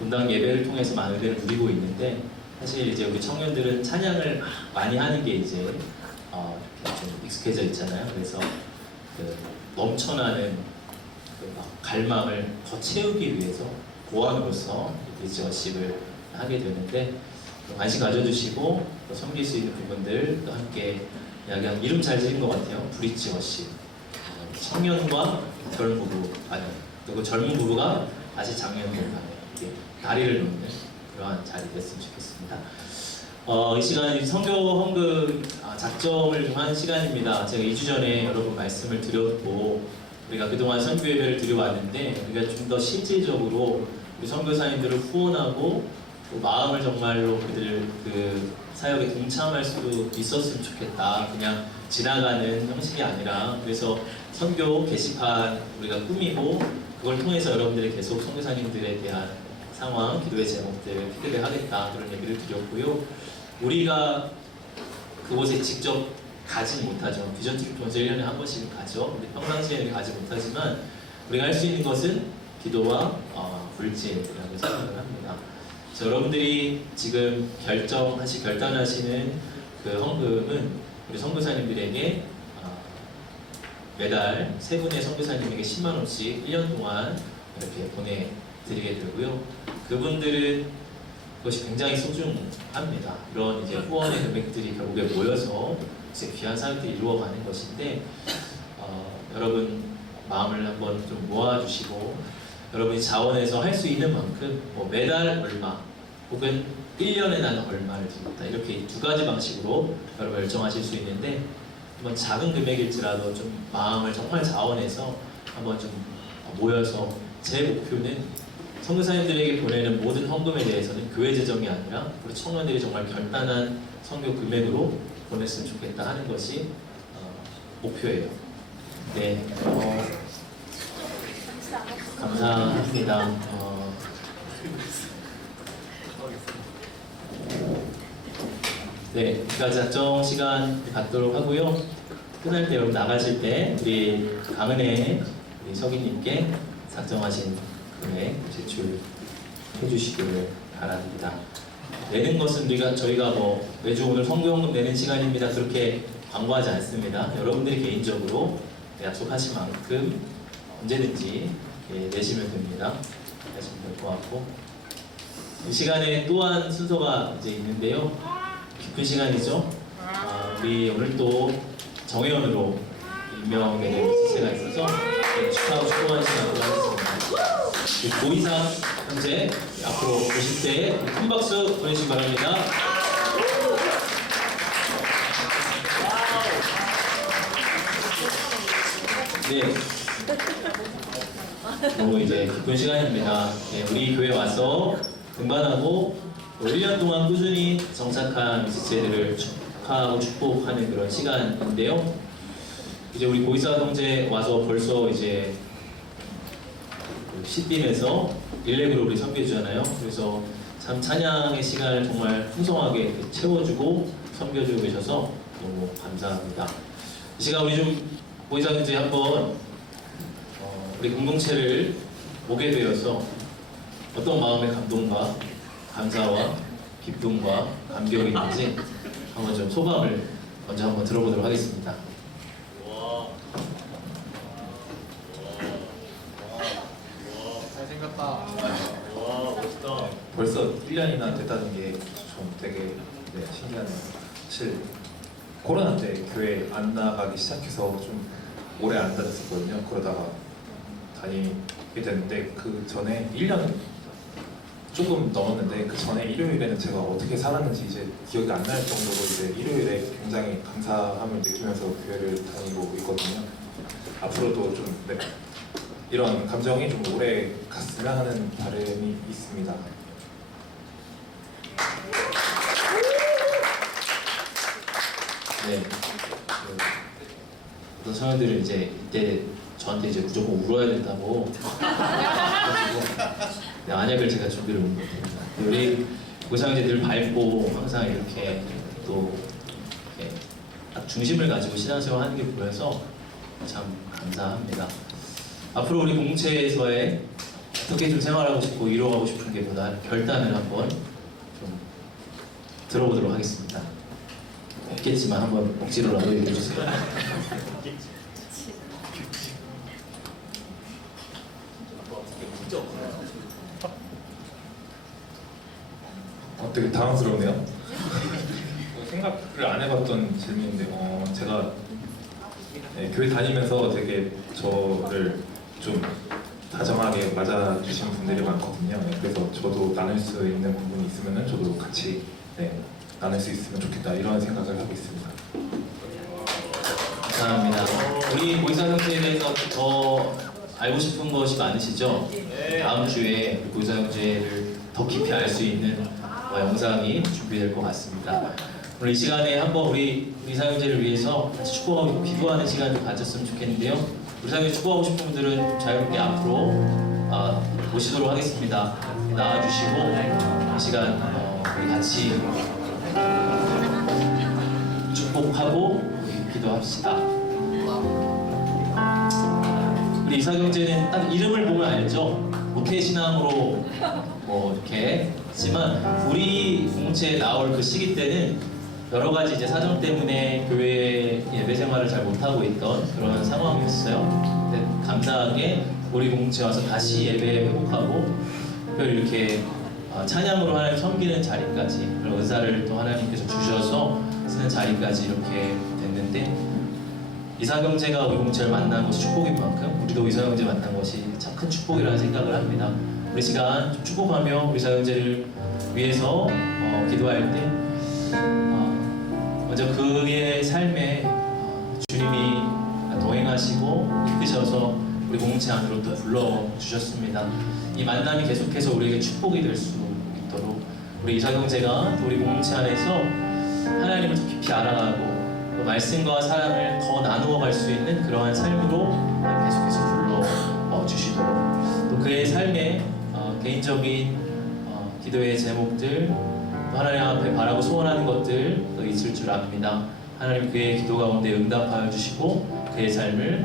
본당 예배를 통해서 많은 은혜를 누리고 있는데 사실 이제 우리 청년들은 찬양을 많이 하는 게 이제 이렇게 좀 익숙해져 있잖아요. 그래서 그 넘쳐나는 그 갈망을 더 채우기 위해서 보완으로서 브릿지 워십을 하게 되는데 관심 가져주시고 또 섬길 수 있는 부분들도 함께 이야기하면 이름 잘 지은 것 같아요. 브릿지 워십. 청년과 젊은 부부, 아니 그리고 젊은 부부가 다시 장년으로 가는 이게 다리를 놓는 그러한 자리 됐으면 좋겠습니다. 이 시간은 선교 헌금 작정을 한 시간입니다. 제가 2주 전에 여러분 말씀을 드렸고 우리가 그동안 선교 예배를 드려왔는데 우리가 좀 더 실질적으로 우리 선교사님들을 후원하고 또 마음을 정말로 그들 그 사역에 동참할 수 있었으면 좋겠다. 그냥 지나가는 형식이 아니라 그래서 선교 게시판 우리가 꾸미고 그걸 통해서 여러분들이 계속 선교사님들에 대한 상황, 기도의 제목들 피드백하겠다 그런 얘기를 드렸고요. 우리가 그곳에 직접 가지 못하죠. 비전 트립 먼저 1년에 한 번씩 가죠. 근데 평상시에는 가지 못하지만 우리가 할 수 있는 것은 기도와 물질이라고 생각을 합니다. 그래서 여러분들이 지금 결단하시는 그 헌금은 우리 선교사님들에게 매달 세 분의 선교사님에게 10만 원씩 1년 동안 이렇게 보내드리게 되고요. 그분들은 그것이 굉장히 소중합니다. 이런 이제 후원의 금액들이 결국에 모여서 이제 귀한 사역들이 이루어가는 것인데 여러분 마음을 한번 좀 모아주시고 여러분이 자원해서 할 수 있는 만큼 뭐 매달 얼마 혹은 1년에 나는 얼마를 드린다 이렇게 두 가지 방식으로 여러분 결정하실 수 있는데 한번 작은 금액일지라도 좀 마음을 정말 자원해서 한번 좀 모여서 제 목표는 선교사님들에게 보내는 모든 헌금에 대해서는 교회 재정이 아니라 우리 청년들이 정말 결단한 선교 금액으로 보냈으면 좋겠다 하는 것이 목표예요. 네, 감사합니다. 네, 여기까지 작정 시간 갖도록 하고요. 끝날 때 여러분 나가실 때 우리 강은혜 우리 서기님께 작정하신 금액 제출해 주시기를 바랍니다. 내는 것은 저희가 뭐 매주 오늘 선교헌금 내는 시간입니다. 그렇게 광고하지 않습니다. 여러분들이 개인적으로 약속하신 만큼 언제든지 내시면 됩니다. 내시면 될 것 같고 이 시간에 또한 순서가 이제 있는데요. 기쁜 시간이죠. 우리 오늘 또 정회원으로 임명되는 지체가 있어서 축하하고 축복하는 시간으로 하겠습니다. 고이상 형제 앞으로 오실 때 큰 박수 보내주시기 바랍니다. 네. 너무 이제 기쁜 시간입니다. 네, 우리 교회 와서 등반하고 1년 동안 꾸준히 정착한 지체들을 축하하고 축복하는 그런 시간인데요. 이제 우리 고이사 형제 와서 벌써 이제 시팀에서 일렉으로 우리 섬겨주잖아요. 그래서 참 찬양의 시간을 정말 풍성하게 채워주고 섬겨주고 계셔서 너무 감사합니다. 이 시간 우리 좀 고이사 형제 한번 우리 공동체를 보게 되어서 어떤 마음의 감동과 감사와 기쁨과 감격이 있는지 한번 좀 소감을 먼저 한번 들어보도록 하겠습니다. 잘생겼다. 와 멋있다. 벌써 1년이나 됐다는 게 좀 되게 신기하네요. 사실 코로나 때 교회 안 나가기 시작해서 좀 오래 안 다녔었거든요. 그러다가 다니게 됐는데 그 전에 1년 조금 넘었는데 그 전에 일요일에는 제가 어떻게 살았는지 이제 기억이 안 날 정도로 이제 일요일에 굉장히 감사함을 느끼면서 교회를 다니고 있거든요. 앞으로도 좀 이런 감정이 좀 오래 갔으면 하는 바람이 있습니다. 네. 어떤 청년들은 이제 이때 저한테 이제 무조건 울어야 된다고 네, 안약을 제가 준비를 못했습니다. 우리 고상이제 늘 밝고 항상 이렇게 또 이렇게 딱 중심을 가지고 신앙생활 하는 게 보여서 참 감사합니다. 앞으로 우리 공동체에서의 어떻게 좀 생활하고 싶고 이뤄가고 싶은 게 보다 결단을 한번 좀 들어보도록 하겠습니다. 없겠지만 한번 억지로라도 얘기해 주세요. 되게 당황스럽네요. 생각을 안 해봤던 질문인데, 제가 교회 다니면서 되게 저를 좀 다정하게 맞아주시는 분들이 많거든요. 그래서 저도 나눌 수 있는 부분이 있으면 저도 같이 나눌 수 있으면 좋겠다 이런 생각을 하고 있습니다. 감사합니다. 우리 보이사 형제에 대해서 더 알고 싶은 것이 많으시죠? 다음 주에 우리 보이사 형제를 더 깊이 알 수 있는 영상이 준비될 것 같습니다. 오늘 이 시간에 한번 우리 사형제를 위해서 같이 축복하고 기도하는 시간을 좀 가졌으면 좋겠는데요. 우리 사형제 축복하고 싶은 분들은 자유롭게 앞으로 모시도록 하겠습니다. 나와주시고 이 시간 우리 같이 축복하고 우리 기도합시다. 우리 이사경제는 딱 이름을 보면 알죠? 모태신앙으로 이렇게 했지만 우리 공동체에 나올 그 시기 때는 여러 가지 이제 사정 때문에 교회 예배 생활을 잘 못하고 있던 그런 상황이었어요. 근데 감사하게 우리 공동체 와서 다시 예배 회복하고 특별히 이렇게 찬양으로 하나님 섬기는 자리까지 그런 은사를 또 하나님께서 주셔서 쓰는 자리까지 이렇게 됐는데 이사경제가 우리 공동체를 만난 것이 축복인 만큼 우리도 이사경제 만난 것이 참 큰 축복이라는 생각을 합니다. 우리 시간 좀 축복하며 우리 이사경제를 위해서 기도할 때 먼저 그의 삶에 주님이 동행하시고 이끄셔서 우리 공동체 안으로 또 불러주셨습니다. 이 만남이 계속해서 우리에게 축복이 될 수 있도록 우리 이사경제가 우리 공동체 안에서 하나님을 더 깊이 알아가고 또 말씀과 사랑을 더 나누어 갈 수 있는 그러한 삶으로 계속해서 불러주시도록 또 그의 삶에 개인적인 기도의 제목들 또 하나님 앞에 바라고 소원하는 것들 또 있을 줄 압니다. 하나님 그의 기도 가운데 응답하여 주시고 그의 삶을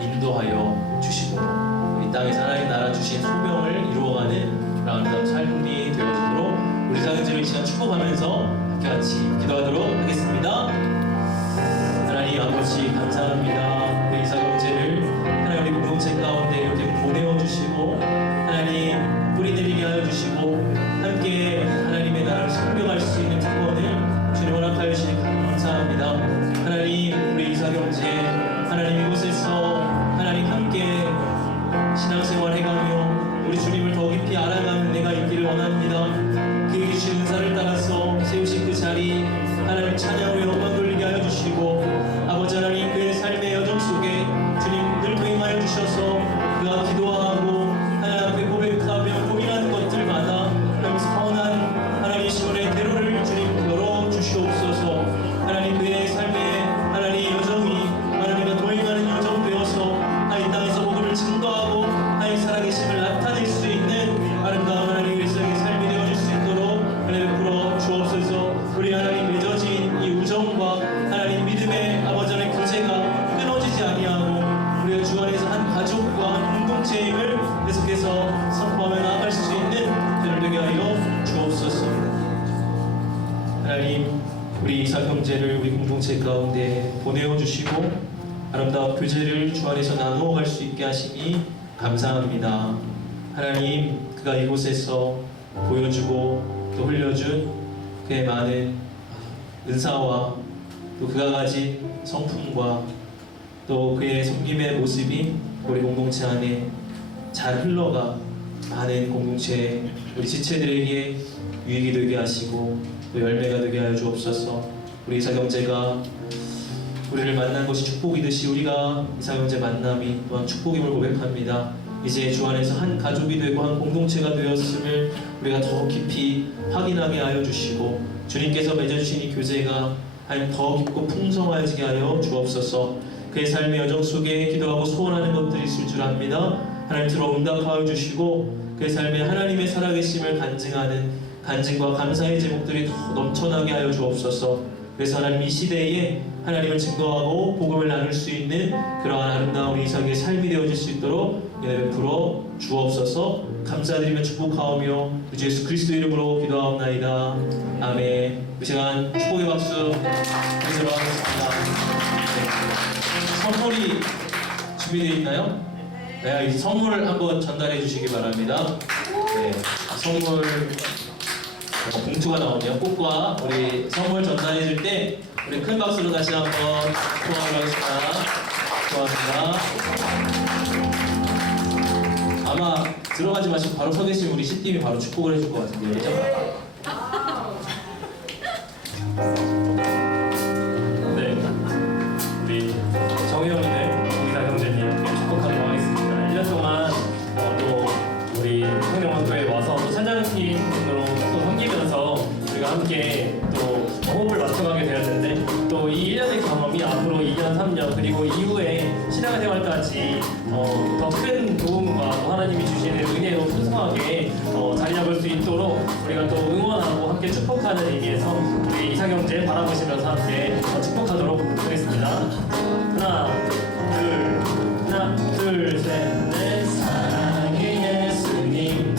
인도하여 주시도록 이 땅에서 하나님 나라 주신 소명을 이루어가는 아름다운 삶이 되어지도록 우리 사경제를 이 시간 축복하면서 함께 같이 기도하도록 하겠습니다. 하나님 아버지 감사합니다. 우리 사경제를 하나님 우리 공동체 가운데 이렇게 보내어 주시고 하나님 뿌리 내리게 하여 주시고 함께 하나님의 나라를 섬겨갈 수 있는 특권을 주님 허락하여 주시니 감사합니다. 하나님 우리 이사경제 하나님 이곳에서 하나님 함께 신앙생활 해가며 우리 주님을 더 깊이 알아가는 내가 있기를 원합니다. 그에게 주신 은사를 따라서 세우신 그 자리 하나님 찬양으로 영광 돌리게 하여 주시고 아버지 하나님 그의 삶의 여정 속에 주님 늘 동행하여 주셔서 그가 기도하고 하나님 앞에 고백하며 고민하는 것들마다 하나님 선한 하나님 시원의 대로를 주님 열어 주시옵소서. 하나님 그의 삶의 하나님 여정이 하나님과 동행하는 여정 되어서 이 땅에서 복음을 증거하고 하나님 살아계심을 나타낼 수 있는 아름다운 하나님 일상의 삶이 되어질 수 있도록 은혜 베풀어 주옵소서. 우리 하나님 맺어진 이 우정과 하나님 믿음의 아버지 하나님 교제가 끊어지지 아니하고 우리가 주 안에서 한 가족과 한 공동체임을 계속해서 선포하며 나아갈 수 있는 그를 되게 하여 주옵소서. 하나님 우리 이사경제를 우리 공동체 가운데 보내어 주시고 아름다운 교제를 주 안에서 나누어 갈 수 있게 하시니 감사합니다. 하나님 그가 이곳에서 보여주고 또 흘려준 그의 많은 은사와 또 그가 가진 성품과 또 그의 섬김의 모습이 우리 공동체 안에 잘 흘러가 많은 공동체 우리 지체들에게 유익이 되게 하시고 또 열매가 되게 하여 주옵소서. 우리 이사경제가 우리를 만난 것이 축복이듯이 우리가 이사경제 만남이 또한 축복임을 고백합니다. 이제 주 안에서 한 가족이 되고 한 공동체가 되었음을 우리가 더 깊이 확인하게 하여 주시고 주님께서 맺어주신 이 교제가 더 깊고 풍성해지게 하여 주옵소서. 그의 삶의 여정 속에 기도하고 소원하는 것들이 있을 줄 압니다. 하나님 들어 응답하여 주시고 그의 삶에 하나님의 살아계심을 간증과 감사의 제목들이 더 넘쳐나게 하여 주옵소서. 그래서 하나님 이 시대에 하나님을 증거하고 복음을 나눌 수 있는 그러한 아름다운 이삭의 삶이 되어질 수 있도록 은혜 베풀어 주옵소서. 감사드리며 축복하오며 주 예수 그리스도 이름으로 기도하옵나이다. 아멘. 이 시간 축복의 박수 드리도록 하겠습니다. 네. 선물이 준비되어 있나요? 네, 이 선물을 한번 전달해 주시기 바랍니다. 네, 선물 봉투가 나오네요. 꽃과 우리 선물 전달해 줄 때 우리 큰 박수로 다시 한번 축복하도록 하겠습니다. 아마 들어가지 마시고 바로 서 계신 우리 C팀이 바로 축복을 해줄 것 같은데요, 그죠? 네, 우리 정혜원님들, 우리사 형제님 축복하도록 하겠습니다. 1년 동안 또 우리 성령원교회에 와서 또 찬양팀으로 또 섬기면서 우리가 함께 또 호흡을 맞춰가게 되었는데 또 이 1년의 경험이 앞으로 2년, 3년 그리고 이후에 신앙생활까지 더 큰 도움과 또 하나님이 주시는 은혜로 풍성하게 자리 잡을 수 있도록 우리가 또 응원하고 함께 축복하는 의미에서 우리 이삭 형제 바라보시면서 함께 축복하도록 하겠습니다. 하나, 둘, 셋, 넷. 사랑의 예수님,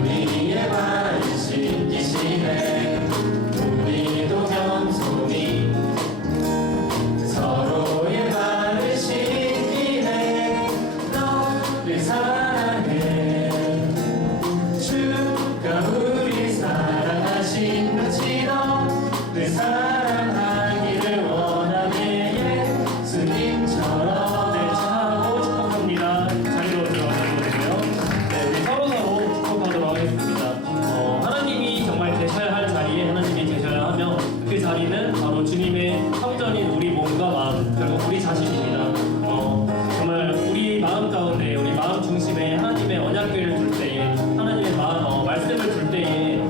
우리의 발을 씻기시네. 우리도 겸손히 서로의 발을 씻기네. 너를 사랑해. 주가 우리 사랑하신 같이 너를 사랑하기를 원하네. 예수님처럼 내 차고 축복합니다. 자리로 들어가셔도 되고요. 네, 우리 서로서로 축복하도록 하겠습니다. 하나님이 정말 계셔야 할 자리에 하나님이 계셔야 하며 그 자리는 바로 주님의 성전인 우리 몸과 마음, 결국 우리 자신입니다. 정말 우리 마음 가운데, 우리 마음 중심에 하나님의 언약궤를 둘 때에, 하나님의 마음, 말씀을 둘 때에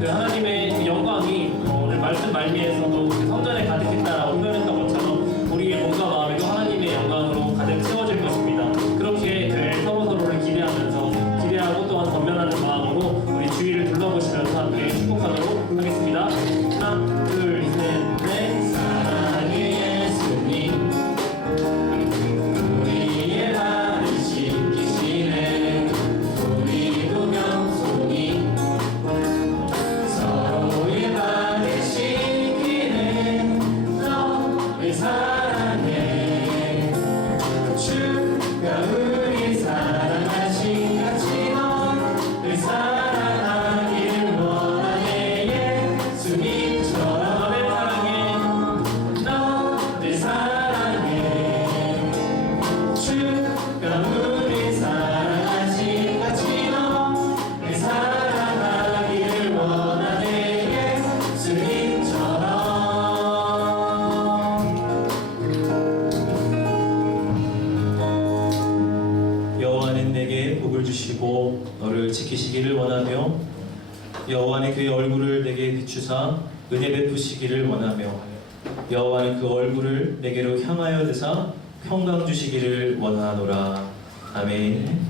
그 하나님의 그 영광이 오늘 말씀 말미에서도 그 성전에 가득했다라고 표현했던 것처럼 우리의 몸과 마음에도 하나님의 영광으로 가득 채워질 것입니다. 그렇게 될 서로서로를 기대하고 또한 건면하는 마음으로 우리 주위를 둘러보시면서 함께 축복하도록 하겠습니다. 하나, 둘, 셋, 넷. 사랑의 예수님, 우리의 발을 씻기시네. 우리도 겸손히 서로의 발을 씻기네. 너를 사랑해. 주가 우리 사랑하신 같이 너를 사랑하기를 원하네. 예수님처럼 너를 사랑해. 너를 사랑해. 주가 우리 사랑하신 같이 너를 사랑하기를 원하네. 예수님처럼. 여호와는 내게 복을 주시고 너를 지키시기를 원하며 여호와는 그의 얼굴을 내게 비추사 은혜 베푸시기를 원하며 여호와는 그 얼굴을 내게로 향하여 드사 평강 주시기를 원하노라. 아멘.